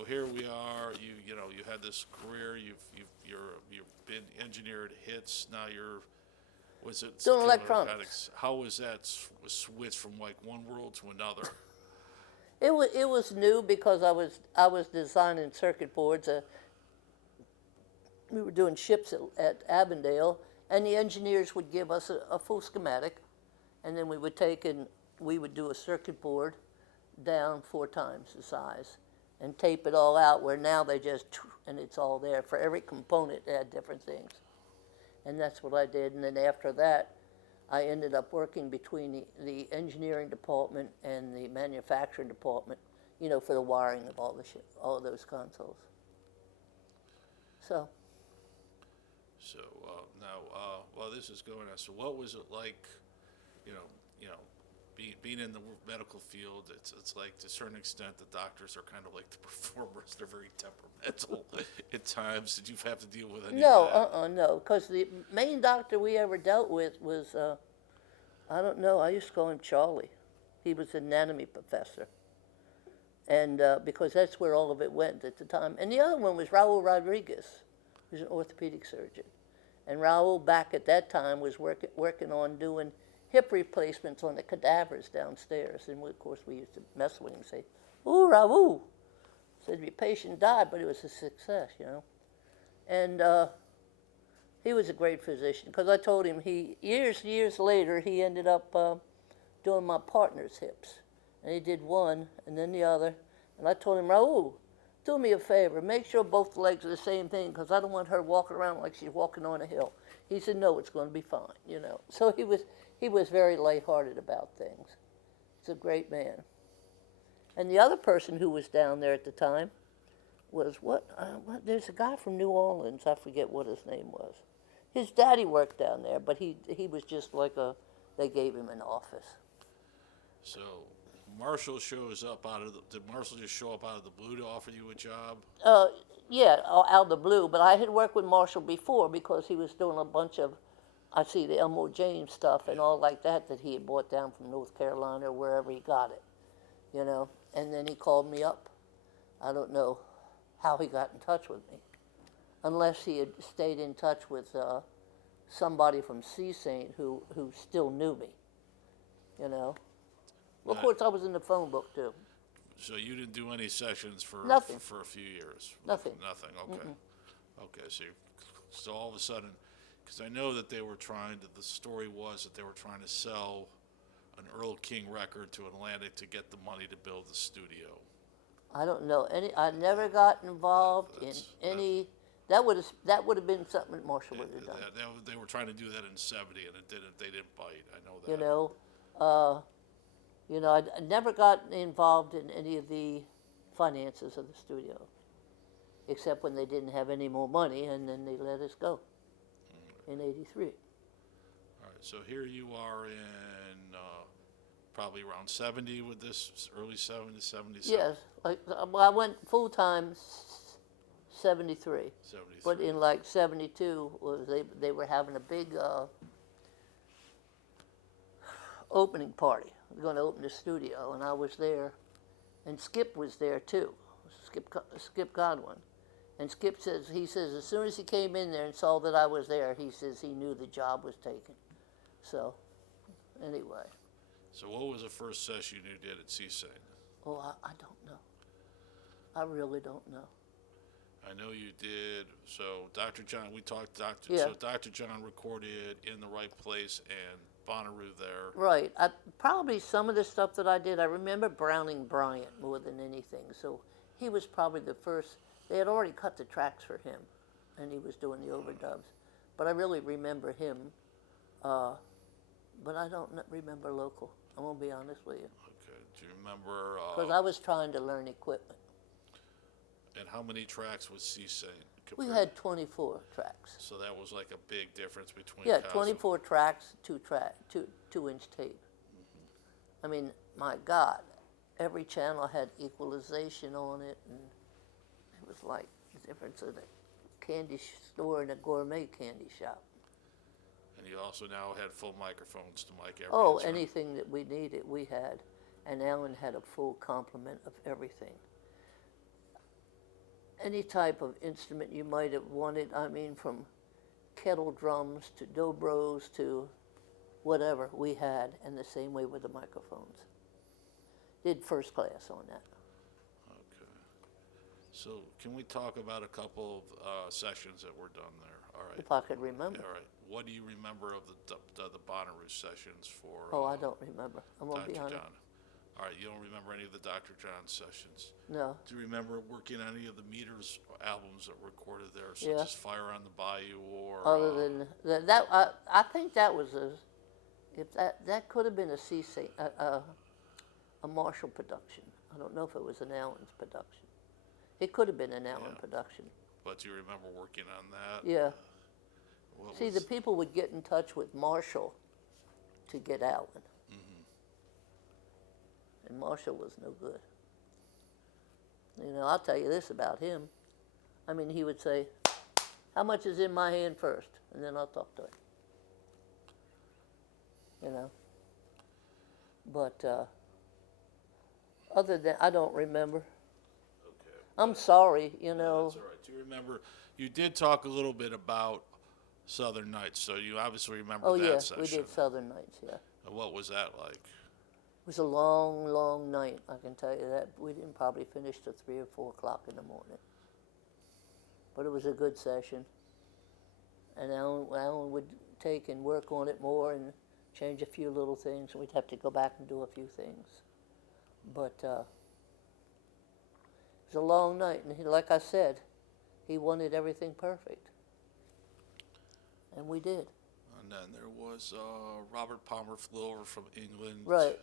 here we are. You had this career. You've been engineered hits. Now you're. Was it doing electronics? How was that switch from like one world to another? It was new because I was designing circuit boards. We were doing ships at Avondale, and the engineers would give us a full schematic, and then we would take and we would do a circuit board down 4 times the size and tape it all out, where now they just, and it's all there. For every component, they had different things. And that's what I did. And then after that, I ended up working between the engineering department and the manufacturing department, for the wiring of all of those consoles. So now, while this is going on, so what was it like, being in the medical field? It's like, to a certain extent, the doctors are kind of like the performers. They're very temperamental at times. Did you have to deal with any of that? No, because the main doctor we ever dealt with was, I don't know, I used to call him Charlie. He was an anatomy professor. And because that's where all of it went at the time. And the other one was Raul Rodriguez, who's an orthopedic surgeon. And Raul, back at that time, was working on doing hip replacements on the cadavers downstairs. And of course, we used to mess with him and say, "Ooh, Raul." Said your patient died, but it was a success, And he was a great physician, because I told him years later, he ended up doing my partner's hips. And he did one and then the other. And I told him, "Raul, do me a favor, make sure both legs are the same thing, because I don't want her walking around like she's walking on a hill." He said, "No, it's going to be fine," So he was very lighthearted about things. He's a great man. And the other person who was down there at the time was there's a guy from New Orleans, I forget what his name was. His daddy worked down there, but he was just like they gave him an office. So Marshall shows up did Marshall just show up out of the blue to offer you a job? Yeah, out of the blue, but I had worked with Marshall before, because he was doing a bunch of, the Elmo James stuff and all like that he had brought down from North Carolina or wherever he got it, And then he called me up. I don't know how he got in touch with me, unless he had stayed in touch with somebody from CSAINT who still knew me, Well, of course, I was in the phone book, too. So you didn't do any sessions for Nothing. For a few years? Nothing. Nothing, okay. Okay, so all of a sudden, because I know that the story was that they were trying to sell an Earl King record to Atlantic to get the money to build the studio. I don't know I never got involved in any. That would have been something that Marshall would have done. They were trying to do that in '70, and they didn't bite. I know that. I never got involved in any of the finances of the studio, except when they didn't have any more money, and then they let us go in '83. All right, so here you are in probably around 70 with this, early 70s, 77. Yes, I went full time 73. 73. But in like 72, was they were having a big opening party. They're going to open the studio, and I was there, and Skip was there too. Skip Godwin, and Skip he says as soon as he came in there and saw that I was there, he says he knew the job was taken. So, anyway. So what was the first session you did at CSAN? Oh, I don't know. I really don't know. I know you did. So Dr. John, we talked. Yeah. So Dr. John recorded In the Right Place and Bonnaroo there. Right. Probably some of the stuff that I did, I remember Browning Bryant more than anything. So he was probably the first. They had already cut the tracks for him, and he was doing the overdubs. But I really remember him. But I don't remember local. I'm going to be honest with you. Okay. Do you remember? Because I was trying to learn equipment. And how many tracks was CSAN? We had 24 tracks. So that was like a big difference between. Yeah, Cosmo. 24 tracks, 2-inch tape. I mean, my God, every channel had equalization on it, and it was like the difference of a candy store and a gourmet candy shop. And you also now had full microphones to mic everything. Oh, anything that we needed, we had. And Alan had a full complement of everything. Any type of instrument you might have wanted, I mean, from kettle drums to dobros to whatever we had, and the same way with the microphones. Did first class on that. Okay. So can we talk about a couple of sessions that were done there? All right. If I could remember. All right. What do you remember of the Bonnaroo sessions for? Oh, I don't remember. I'm going to be Dr. honest. John. All right, you don't remember any of the Dr. John sessions? No. Do you remember working on any of the Meters albums that were recorded there, such Yeah. as Fire on the Bayou or? Other than that, I think that was that could have been a Marshall production. I don't know if it was an Allen's production. It could have been an Allen production. But do you remember working on that? Yeah. What See, was- the people would get in touch with Marshall to get Allen. And Marshall was no good. You know, I'll tell you this about him. I mean, he would say, how much is in my hand first? And then I'll talk to him. You know? But other than, I don't remember. Okay. I'm sorry, you know. That's all right. Do you remember, you did talk a little bit about Southern Nights, so you obviously remember Oh, that yeah, session. we did Southern Nights, yeah. And what was that like? It was a long, long night, I can tell you that. We didn't probably finish till 3 or 4 o'clock in the morning. But it was a good session. And Alan would take and work on it more and change a few little things. We'd have to go back and do a few things. But it was a long night. And like I said, he wanted everything perfect. And we did. And then there was Robert Palmer flew over from England. Right.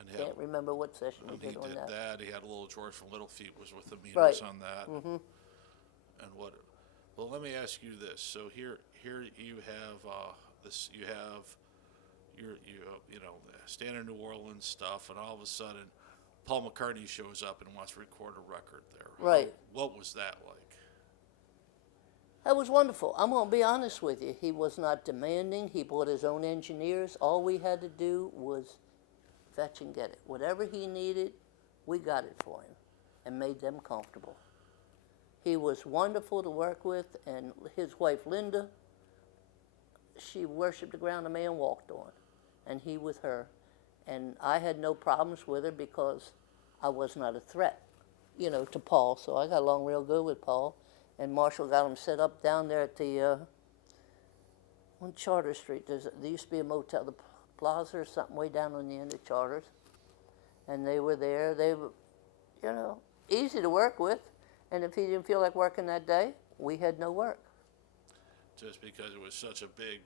And Can't remember what session we did on that. He had a little George from Little Feat was with the Meters Right. on that. Mm-hmm. And what? Well, let me ask you this. So here you have this. You have you know standard New Orleans stuff, and all of a sudden, Paul McCartney shows up and wants to record a record there. Right. What was that like? That was wonderful. I'm going to be honest with you. He was not demanding. He brought his own engineers. All we had to do was fetch and get it. Whatever he needed, we got it for him and made them comfortable. He was wonderful to work with, and his wife, Linda, she worshiped the ground a man walked on, and he with her. And I had no problems with her because I was not a threat, you know, to Paul. So I got along real good with Paul. And Marshall got him set up down there at the, on Charter Street. There used to be a motel, the Plaza or something, way down on the end of Charters. And they were there. They were, you know, easy to work with. And if he didn't feel like working that day, we had no work. Just because it was such a big.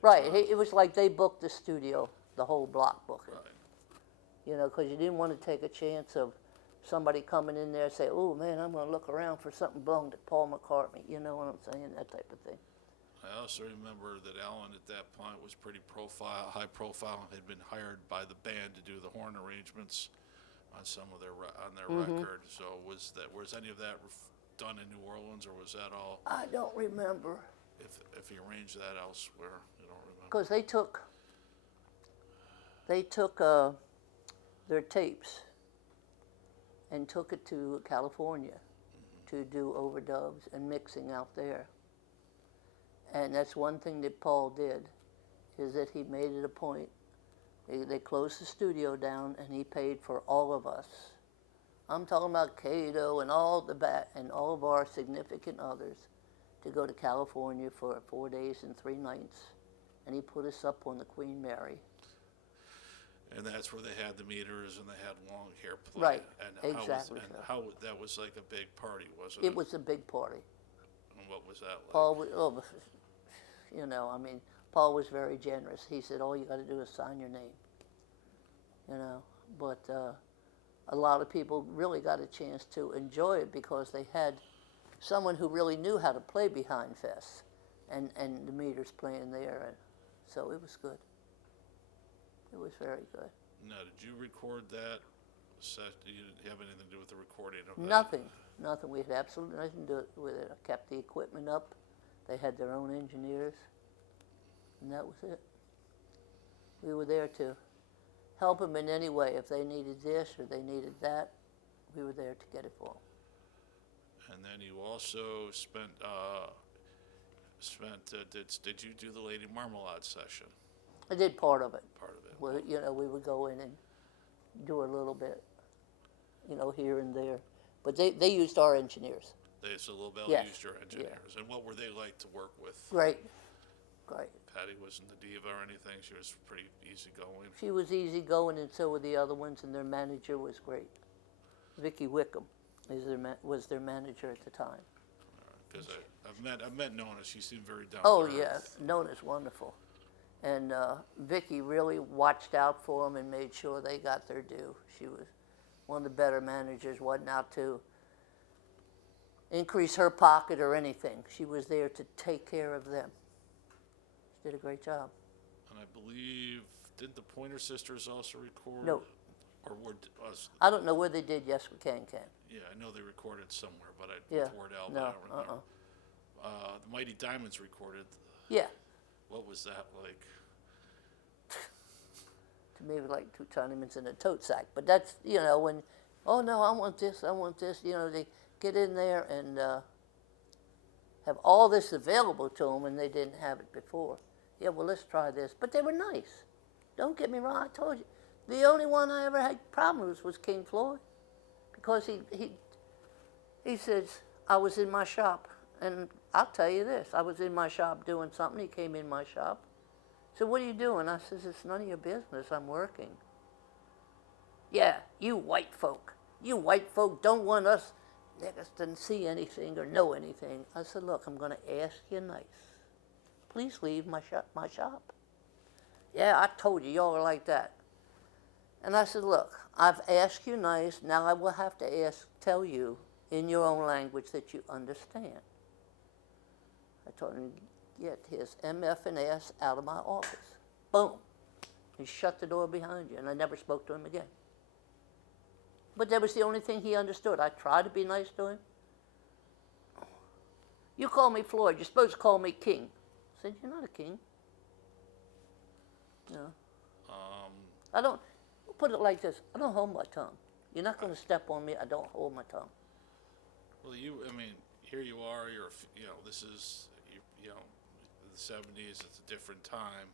Right. It was like they booked the studio, the whole block booked it. Right. You know, because you didn't want to take a chance of somebody coming in there and say, oh, man, I'm going to look around for something belonging to Paul McCartney. You know what I'm saying? That type of thing. I also remember that Alan at that point was pretty high profile, had been hired by the band to do the horn arrangements on some of their record. So was any of that done in New Orleans, or was that all, I don't remember, if he arranged that elsewhere? You don't remember? because they took their tapes and took it to California to do overdubs and mixing out there. And that's one thing that Paul did, is that he made it a point. They closed the studio down, and he paid for all of us. I'm talking about Cato and all of our significant others to go to California for 4 days and 3 nights, and he put us up on the Queen Mary. And that's where they had the meters and they had long hair play. Right, And exactly. how that was like a big party, wasn't It was a big party. And what was that like? Paul, Paul was very generous. He said, all you got to do is sign your name. But a lot of people really got a chance to enjoy it because they had someone who really knew how to play behind Fest, and the meters playing there, and so it was good. It was very good. Now, did you record that set? You didn't have anything to do with the recording of that? Nothing. We had absolutely nothing to do with it. I kept the equipment up. They had their own engineers, and that was it. We were there to help them in any way. If they needed this or they needed that, we were there to get it for them. And then you also did you do the Lady Marmalade session? I did part of it. Part of it. Where, we would go in and do a little bit, here and there. But they used our engineers. So Little Bell Yes, used your engineers. And what were they like to work with? Great. Patty wasn't the diva or anything. She was pretty easygoing. She was easygoing, and so were the other ones, and their manager was great. Vicki Wickham was their manager at the time. Because I've met Nona. She seemed very down Oh, to earth. yes. Nona's wonderful. And Vicki really watched out for them and made sure they got their due. She was one of the better managers, wasn't out to increase her pocket or anything. She was there to take care of them. She did a great job. And I believe, did the Pointer Sisters also record? No. Or were us? I don't know where they did Yes We Can. Yeah, I know they recorded somewhere, but Yeah. with Ward Al, but No, I don't remember. The Mighty Diamonds recorded. Yeah. What was that like? To me, it was like 2 Chinamen in a tote sack. But that's, when, oh no, I want this, they get in there and have all this available to them, and they didn't have it before. Yeah, well, let's try this. But they were nice. Don't get me wrong, I told you. The only one I ever had problems was King Floyd, because he says, I was in my shop, and I'll tell you this, I was in my shop doing something, he came in my shop. So what are you doing? I says, it's none of your business, I'm working. Yeah, you white folk don't want us niggas to see anything or know anything. I said, look, I'm going to ask you nice. Please leave my shop. Yeah, I told you, y'all are like that. And I said, look, I've asked you nice, now I will have to tell you in your own language that you understand. I told him, get his MF and S out of my office. Boom. He shut the door behind you, and I never spoke to him again. But that was the only thing he understood. I tried to be nice to him. You call me Floyd, you're supposed to call me King. I said, you're not a king. No. I don't, put it like this, I don't hold my tongue. You're not going to step on me, I don't hold my tongue. Well, here you are, this is, the 70s, it's a different time.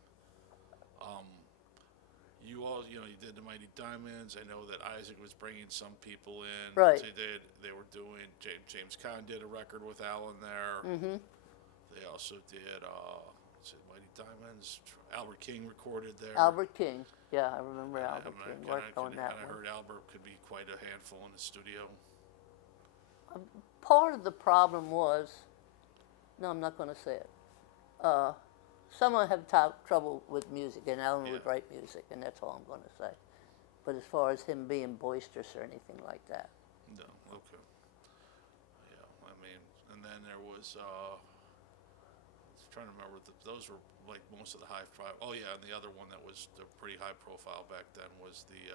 You did the Mighty Diamonds. I know that Isaac was bringing some people in. Right. They were doing, James Caan did a record with Alan there. Mm-hmm. They also did, Mighty Diamonds. Albert King recorded there. Albert King, yeah, I remember Albert King worked on that I one. heard Albert could be quite a handful in the studio. Part of the problem was, no, I'm not going to say it. Someone had trouble with music, and Alan would write music, and that's all I'm going to say. But as far as him being boisterous or anything like that. No, okay. Yeah, and then there was, I was trying to remember, those were like most of the high profile. Oh yeah, and the other one that was pretty high profile back then was the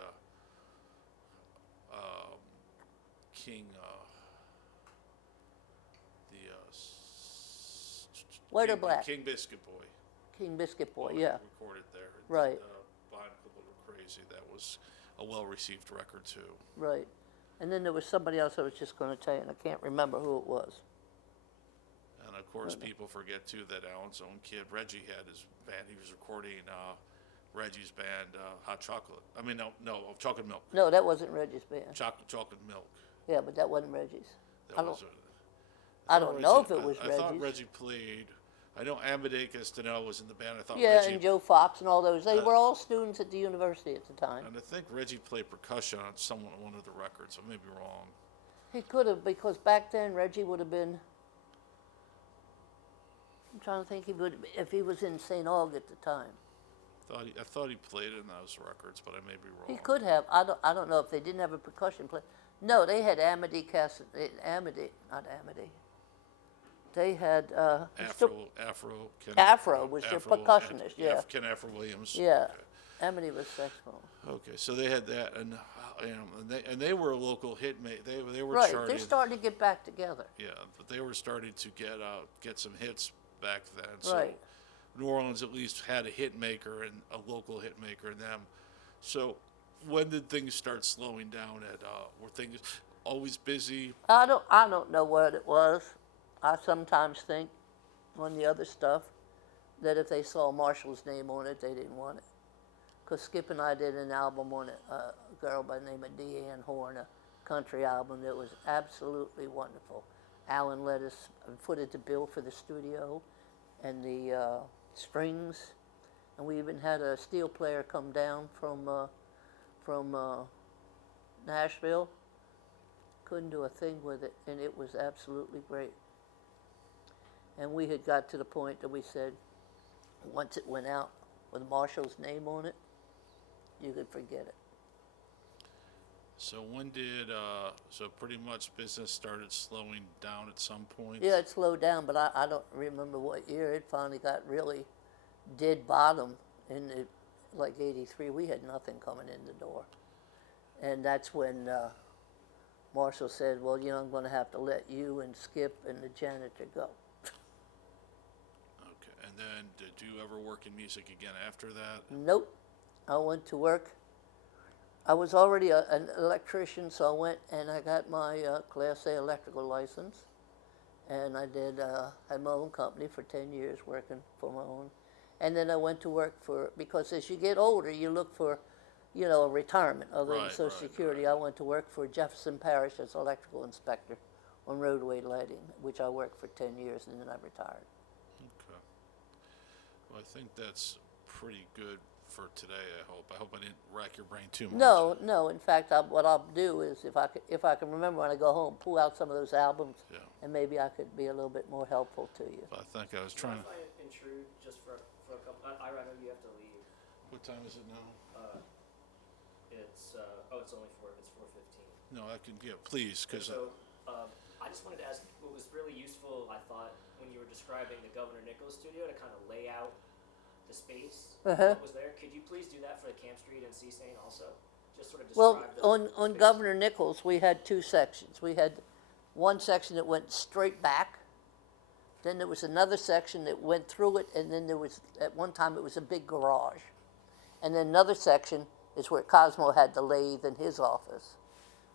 King, White or black? King Biscuit Boy. King Biscuit Boy, yeah. Recorded there. And Right. Behind a Little Crazy. That was a well-received record too. Right. And then there was somebody else I was just going to tell you, and I can't remember who it was. And of course, people forget too that Alan's own kid Reggie had his band. He was recording Reggie's band, Hot Chocolate. I mean, no, Chocolate Milk. No, that wasn't Reggie's band. Chocolate Milk. Yeah, but that wasn't Reggie's. That I don't, was I don't know if it was I Reggie's. thought Reggie played. I know Amadei Castano was in the band. I thought Yeah, Reggie, and Joe Fox and all those. They were all students at the university at the time. and I think Reggie played percussion on one of the records. I may be wrong. He could have, because back then Reggie would have been. I'm trying to think if he was in St. Aug at the time. I thought he played in those records, but I may be wrong. He could have. I don't know if they didn't have a percussion player. No, they had Amity, not Amity. They had Afro was their percussionist. Yeah. Ken Afro Williams. Yeah, Okay. Amity was saxophone. Okay, so they had that, and they were a local hit. They were Right, charted. they're starting to get back together. Yeah, but they were starting to get some hits back then. So Right. New Orleans at least had a hit maker and a local hit maker in them. So when did things start slowing down? Were things always busy? I don't know what it was. I sometimes think on the other stuff that if they saw Marshall's name on it, they didn't want it. Because Skip and I did an album on it, a girl by the name of Deanne Horn, a country album that was absolutely wonderful. Alan let us footed the bill for the studio and the strings, and we even had a steel player come down from Nashville. Couldn't do a thing with it, and it was absolutely great. And we had got to the point that we said, once it went out with Marshall's name on it, you could forget it. So when did so pretty much business started slowing down at some point? Yeah, it slowed down, but I don't remember what year it finally got really dead bottom in like '83. We had nothing coming in the door, and that's when Marshall said, "Well, you know, I'm going to have to let you and Skip and the janitor go." Okay, and then did you ever work in music again after that? Nope. I went to work. I was already an electrician, so I went and I got my Class A electrical license. And I had my own company for 10 years working for my own. And then I went to work because as you get older, you look for, a retirement other than Social Security. Right. I went to work for Jefferson Parish as electrical inspector on roadway lighting, which I worked for 10 years and then I retired. Okay. Well, I think that's pretty good for today. I hope I didn't rack your brain too much. No. In fact, what I'll do is if I can remember when I go home, pull out some of those albums, Yeah. and maybe I could be a little bit more helpful to you. But I think I was trying. If I intrude just for a couple, I know you have to leave. What time is it now? It's only 4:15. No, I can. Yeah, please, because. So, I just wanted to ask what was really useful. I thought when you were describing the Governor Nichols studio to kind of lay out the space that was there. Could you please do that for the Camp Street and Seasaint also? Just sort of describe Well, the on space. Governor Nichols, we had two sections. We had one section that went straight back. Then there was another section that went through it, and then there was, at one time, it was a big garage. And then another section is where Cosmo had the lathe in his office.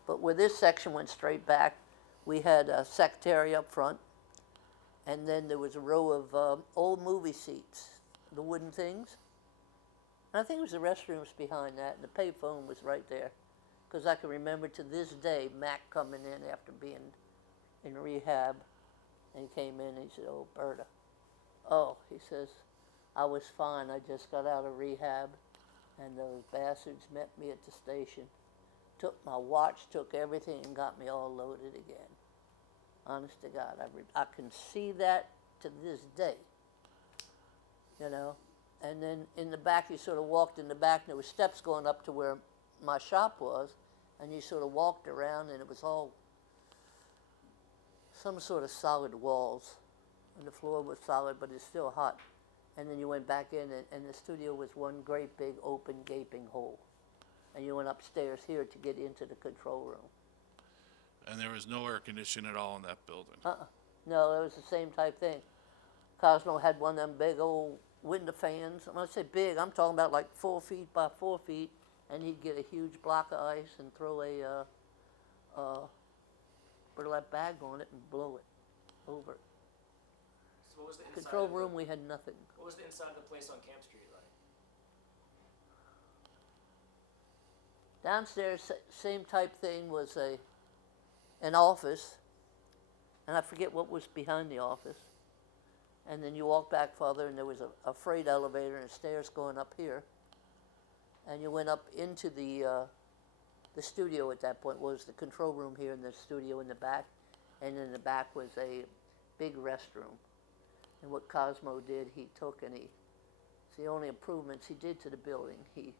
But where this section went straight back, we had a secretary up front, and then there was a row of old movie seats, the wooden things. And I think it was the restrooms behind that, and the payphone was right there. Because I can remember to this day Mac coming in after being in rehab, and he came in and he said, "Oh, Berta." "Oh," he says, "I was fine. I just got out of rehab, and those bastards met me at the station, took my watch, took everything, and got me all loaded again." Honest to God, I can see that to this day, And then in the back, you sort of walked in the back, and there were steps going up to where my shop was, and you sort of walked around, and it was all some sort of solid walls, and the floor was solid, but it's still hot. And then you went back in, and the studio was one great big open gaping hole. And you went upstairs here to get into the control room. And there was no air conditioning at all in that building. No, it was the same type thing. Cosmo had one of them big old window fans. When I say big, I'm talking about like 4 feet by 4 feet, and he'd get a huge block of ice and throw a burlap bag on it and blow it over. So what was the inside Control of the, room, we had nothing. What was the inside of the place on Camp Street like? Downstairs, same type thing, was an office, and I forget what was behind the office. And then you walk back further, and there was a freight elevator and stairs going up here. And you went up into the studio at that point. Was the control room here, and the studio in the back. And in the back was a big restroom. And what Cosmo did, he took and it's the only improvements he did to the building. He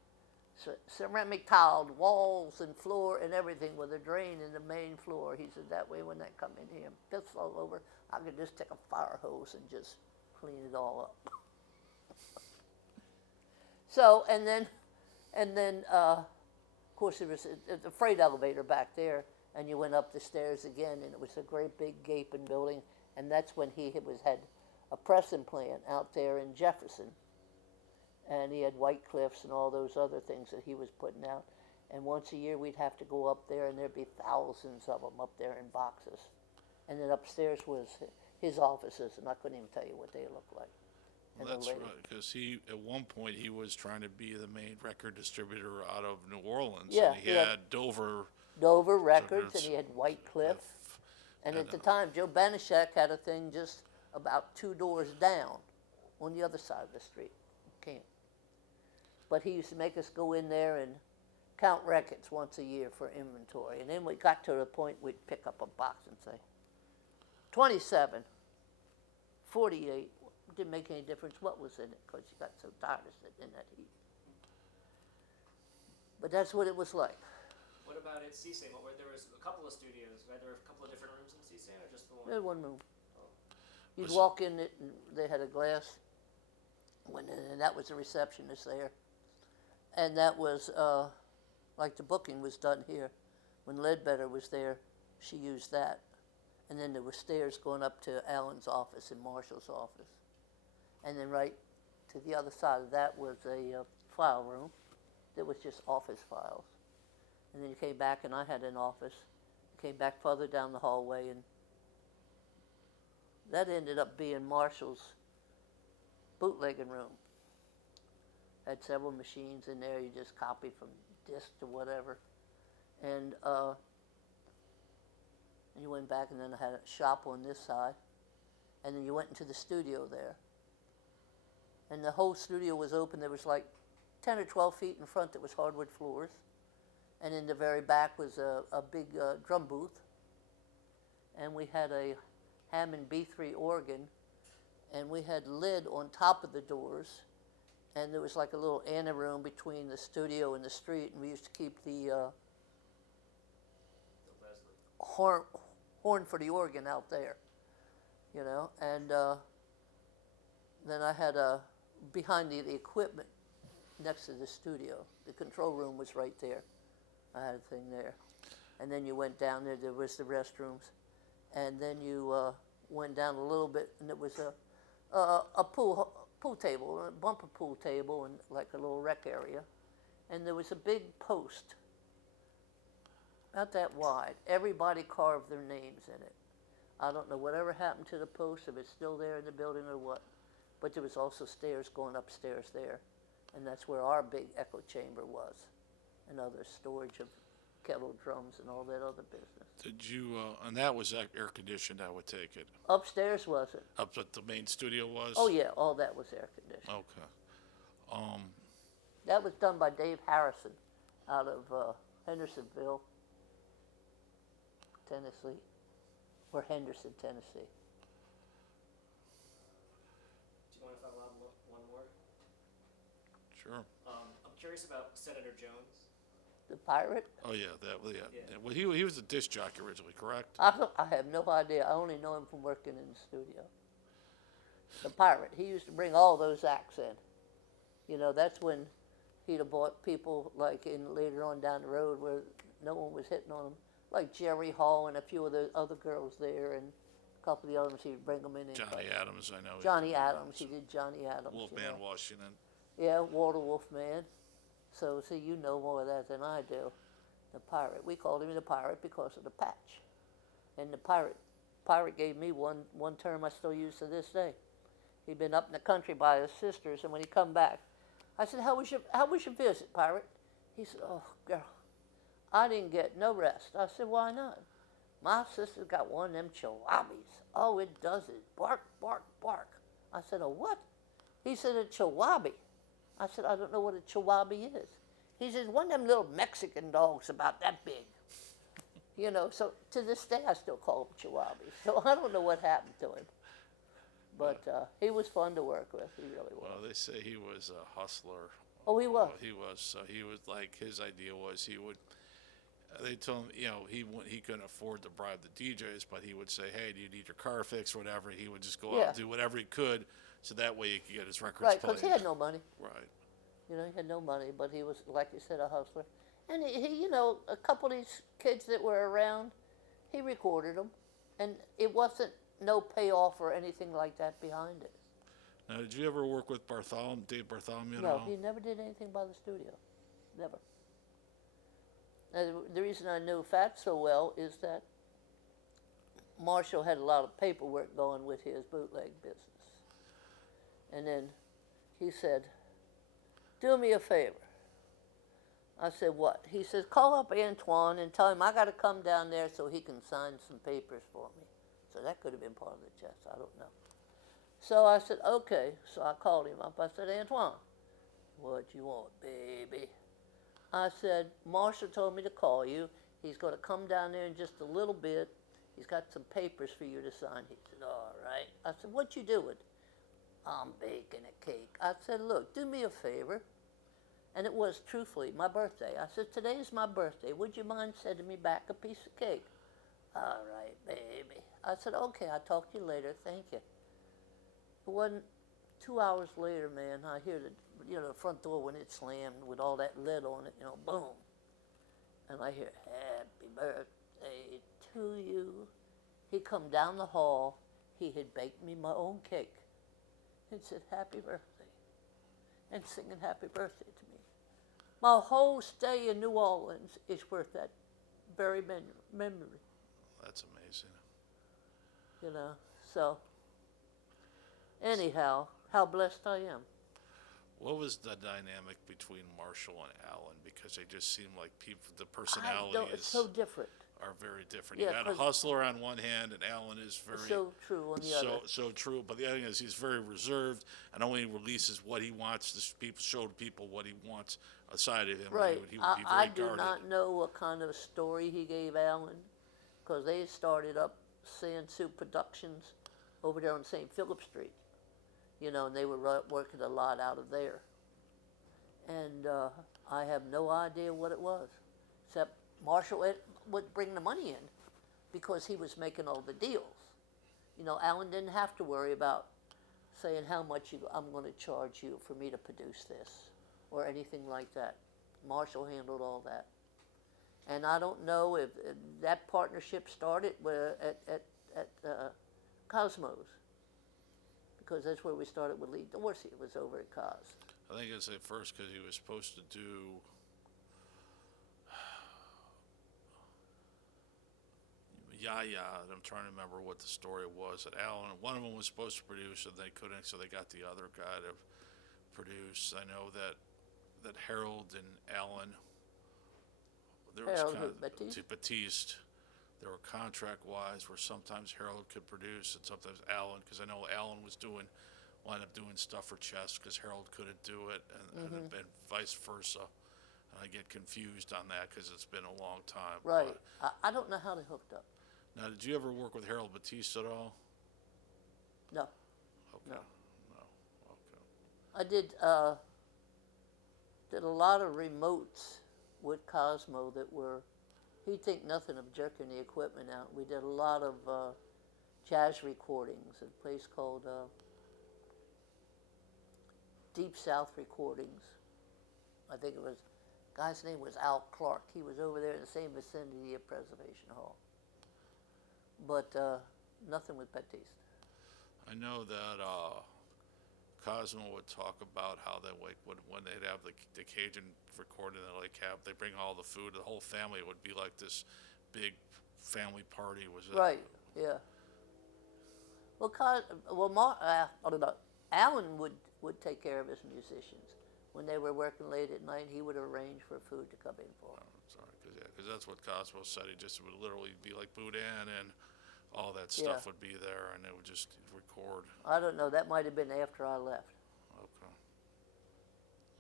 ceramic tiled walls and floor and everything with a drain in the main floor. He said that way when they come in here and piss all over, I could just take a fire hose and just clean it all up. So, and then of course there was a freight elevator back there, and you went up the stairs again, and it was a great big gaping building, and that's when he had a pressing plant out there in Jefferson. And he had White Cliffs and all those other things that he was putting out. And once a year we'd have to go up there, and there'd be thousands of them up there in boxes. And then upstairs was his offices, and I couldn't even tell you what they looked like. Well, that's right, because at one point he was trying to be the main record distributor out of New Orleans. Yeah, and he had Dover Records, and he had White Cliff. And at the time, Joe Banishak had a thing just about 2 doors down on the other side of the street. Camp. But he used to make us go in there and count records once a year for inventory. And then we got to the point we'd pick up a box and say, 27, 48, didn't make any difference what was in it, because you got so tired of sitting in that heat. But that's what it was like. What about at CSAM? There was a couple of studios, right? There were a couple of different rooms in CSAM, or just the one? There was one room. Oh. You'd walk in it, and they had a glass window, and that was the receptionist there. And that was like the booking was done here. When Ledbetter was there, she used that. And then there were stairs going up to Alan's office and Marshall's office. And then right to the other side of that was a file room that was just office files. And then you came back, and I had an office. You came back further down the hallway, and that ended up being Marshall's bootlegging room. Had several machines in there. You just copy from disk to whatever. And you went back, and then I had a shop on this side. And then you went into the studio there. And the whole studio was open. There was like 10 or 12 feet in front that was hardwood floors. And in the very back was a big drum booth. And we had a Hammond B3 organ. And we had lid on top of the doors. And there was like a little anteroom between the studio and the street, and we used to keep the horn for the organ out there, you know. And then I had behind the equipment next to the studio. The control room was right there. I had a thing there. And then you went down there. There was the restrooms, and then you went down a little bit, and it was a pool table, a bumper pool table, and like a little rec area. And there was a big post, about that wide. Everybody carved their names in it. I don't know whatever happened to the post, if it's still there in the building or what. But there was also stairs going upstairs there. And that's where our big echo chamber was, and other storage of kettle drums and all that other business. Did you, and that was air conditioned, I would take it. Upstairs wasn't. Up at the main studio was? Oh yeah, all that was air conditioned. Okay. That was done by Dave Harrison out of Hendersonville, Tennessee, or Henderson, Tennessee. Do you mind if I allow one more? Sure. I'm curious about Senator Jones. The pirate? Oh yeah, yeah. Yeah. Well, he was a disc jockey originally, correct? I have no idea. I only know him from working in the studio. The pirate. He used to bring all those acts in. You know, that's when he'd have bought people like in later on down the road where no one was hitting on him, like Jerry Hall and a few of the other girls there, and A couple of the others, he'd bring them in. And Johnny Adams, I know. Johnny Adams, he did Johnny Adams. Wolfman Washington. Yeah, Walter Wolfman. So, see, you know more of that than I do. The pirate. We called him the pirate because of the patch. And the pirate gave me one term I still use to this day. He'd been up in the country by his sisters, and when he come back, I said, how was your visit, pirate? He said, oh, girl, I didn't get no rest. I said, why not? My sister's got one of them chihuahuas. Oh, it does it. Bark, bark, bark. I said, a what? He said, a chihuahua. I said, I don't know what a chihuahua is. He says, one of them little Mexican dogs about that big. You know, so to this day I still call him chihuahua. So I don't know what happened to him. But he was fun to work with. He really was. Well, they say he was a hustler. Oh, he was. Well, he was. So he was like, his idea was he would, they told him, you know, he couldn't afford to bribe the DJs, but he would say, hey, do you need your car fixed, whatever. He would just go out and do whatever he could, so that way he could get his records right, played. because he had no money. Right. You know, he had no money, but he was, like you said, a hustler. And he you know, a couple of these kids that were around, he recorded them. And it wasn't no payoff or anything like that behind it. Now, did you ever work with Dave Bartholomew at No, all? he never did anything by the studio. Never. The reason I knew Fat so well is that Marshall had a lot of paperwork going with his bootleg business. And then he said, do me a favor. I said, what? He says, call up Antoine and tell him I got to come down there so he can sign some papers for me. So that could have been part of the chess. I don't know. So I said, okay. So I called him up. I said, Antoine, what you want, baby? I said, Marshall told me to call you. He's going to come down there in just a little bit. He's got some papers for you to sign. He said, all right. I said, what you doing? I'm baking a cake. I said, look, do me a favor. And it was, truthfully, my birthday. I said, today is my birthday. Would you mind sending me back a piece of cake? All right, baby. I said, okay, I'll talk to you later. Thank you. It wasn't 2 hours later, man, I hear the front door when it slammed with all that lead on it, boom. And I hear, happy birthday to you. He come down the hall. He had baked me my own cake and said, happy birthday, and singing happy birthday to me. My whole stay in New Orleans is worth that very memory. That's amazing. So anyhow, how blessed I am. What was the dynamic between Marshall and Allen? Because they just seem like people, the It's personalities so different. are very different. Yeah, You got a hustler on one hand, and Allen is very So true on the other. so true. But the other thing is, he's very reserved and only releases what he wants to show to people what he wants aside of him. Right. He would be very I do guarded. not know what kind of story he gave Alan, because they started up Sand Soup Productions over there on St. Philip Street. And they were working a lot out of there. And I have no idea what it was, except Marshall would bring the money in because he was making all the deals. Alan didn't have to worry about saying how much I'm going to charge you for me to produce this or anything like that. Marshall handled all that. And I don't know if that partnership started at Cosmos, because that's where we started with Lee Dorsey. It was over at Cos. I think it's at first because he was supposed to do I'm trying to remember what the story was at Allen. One of them was supposed to produce and they couldn't, so they got the other guy to produce. I know that Harold and Allen, there was Batiste. There were contract wise where sometimes Harold could produce and sometimes Allen, because I know Allen wound up doing stuff for chess because Harold couldn't do it, and vice versa. And I get confused on that because it's been a long time. Right. I don't know how they hooked up. Now, did you ever work with Harold Batiste at all? No. Okay. No. Okay. I did a lot of remotes with Cosmo that were, he'd think nothing of jerking the equipment out. We did a lot of jazz recordings at a place called Deep South Recordings. I think it was, guy's name was Al Clark. He was over there in the same vicinity of Preservation Hall. But nothing with Baptiste. I know that Cosmo would talk about how they when they'd have the Cajun recording in the lake cab, they bring all the food. The whole family would be like this big family party. Was it? Right. Yeah. Well, I don't know. Alan would take care of his musicians when they were working late at night. He would arrange for food to come in for them. Sorry, because that's what Cosmo said. He just would literally be like Boudin, and all that stuff would be there, and they would just record. I don't know. That might have been after I left. Okay.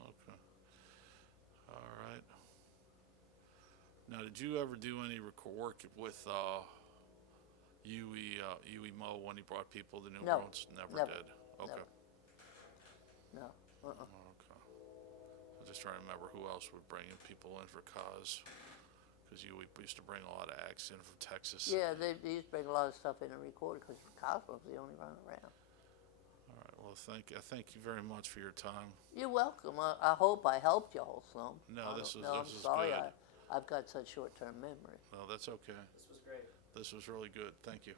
Okay. All right. Now, did you ever do any work with Huey Mo when he brought people to New No, Orleans? Never never, did. Okay. No. Okay. I'm just trying to remember who else would bring in people in for cause. Because Huey used to bring a lot of acts in from Texas. Yeah, they used to bring a lot of stuff in and record because Cosmo was the only one around. All right. Well, thank you very much for your time. You're welcome. I hope I helped y'all some. No, this I'm is sorry. good. I've got such short-term memory. No, that's okay. This was great. This was really good. Thank you.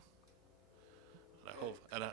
And I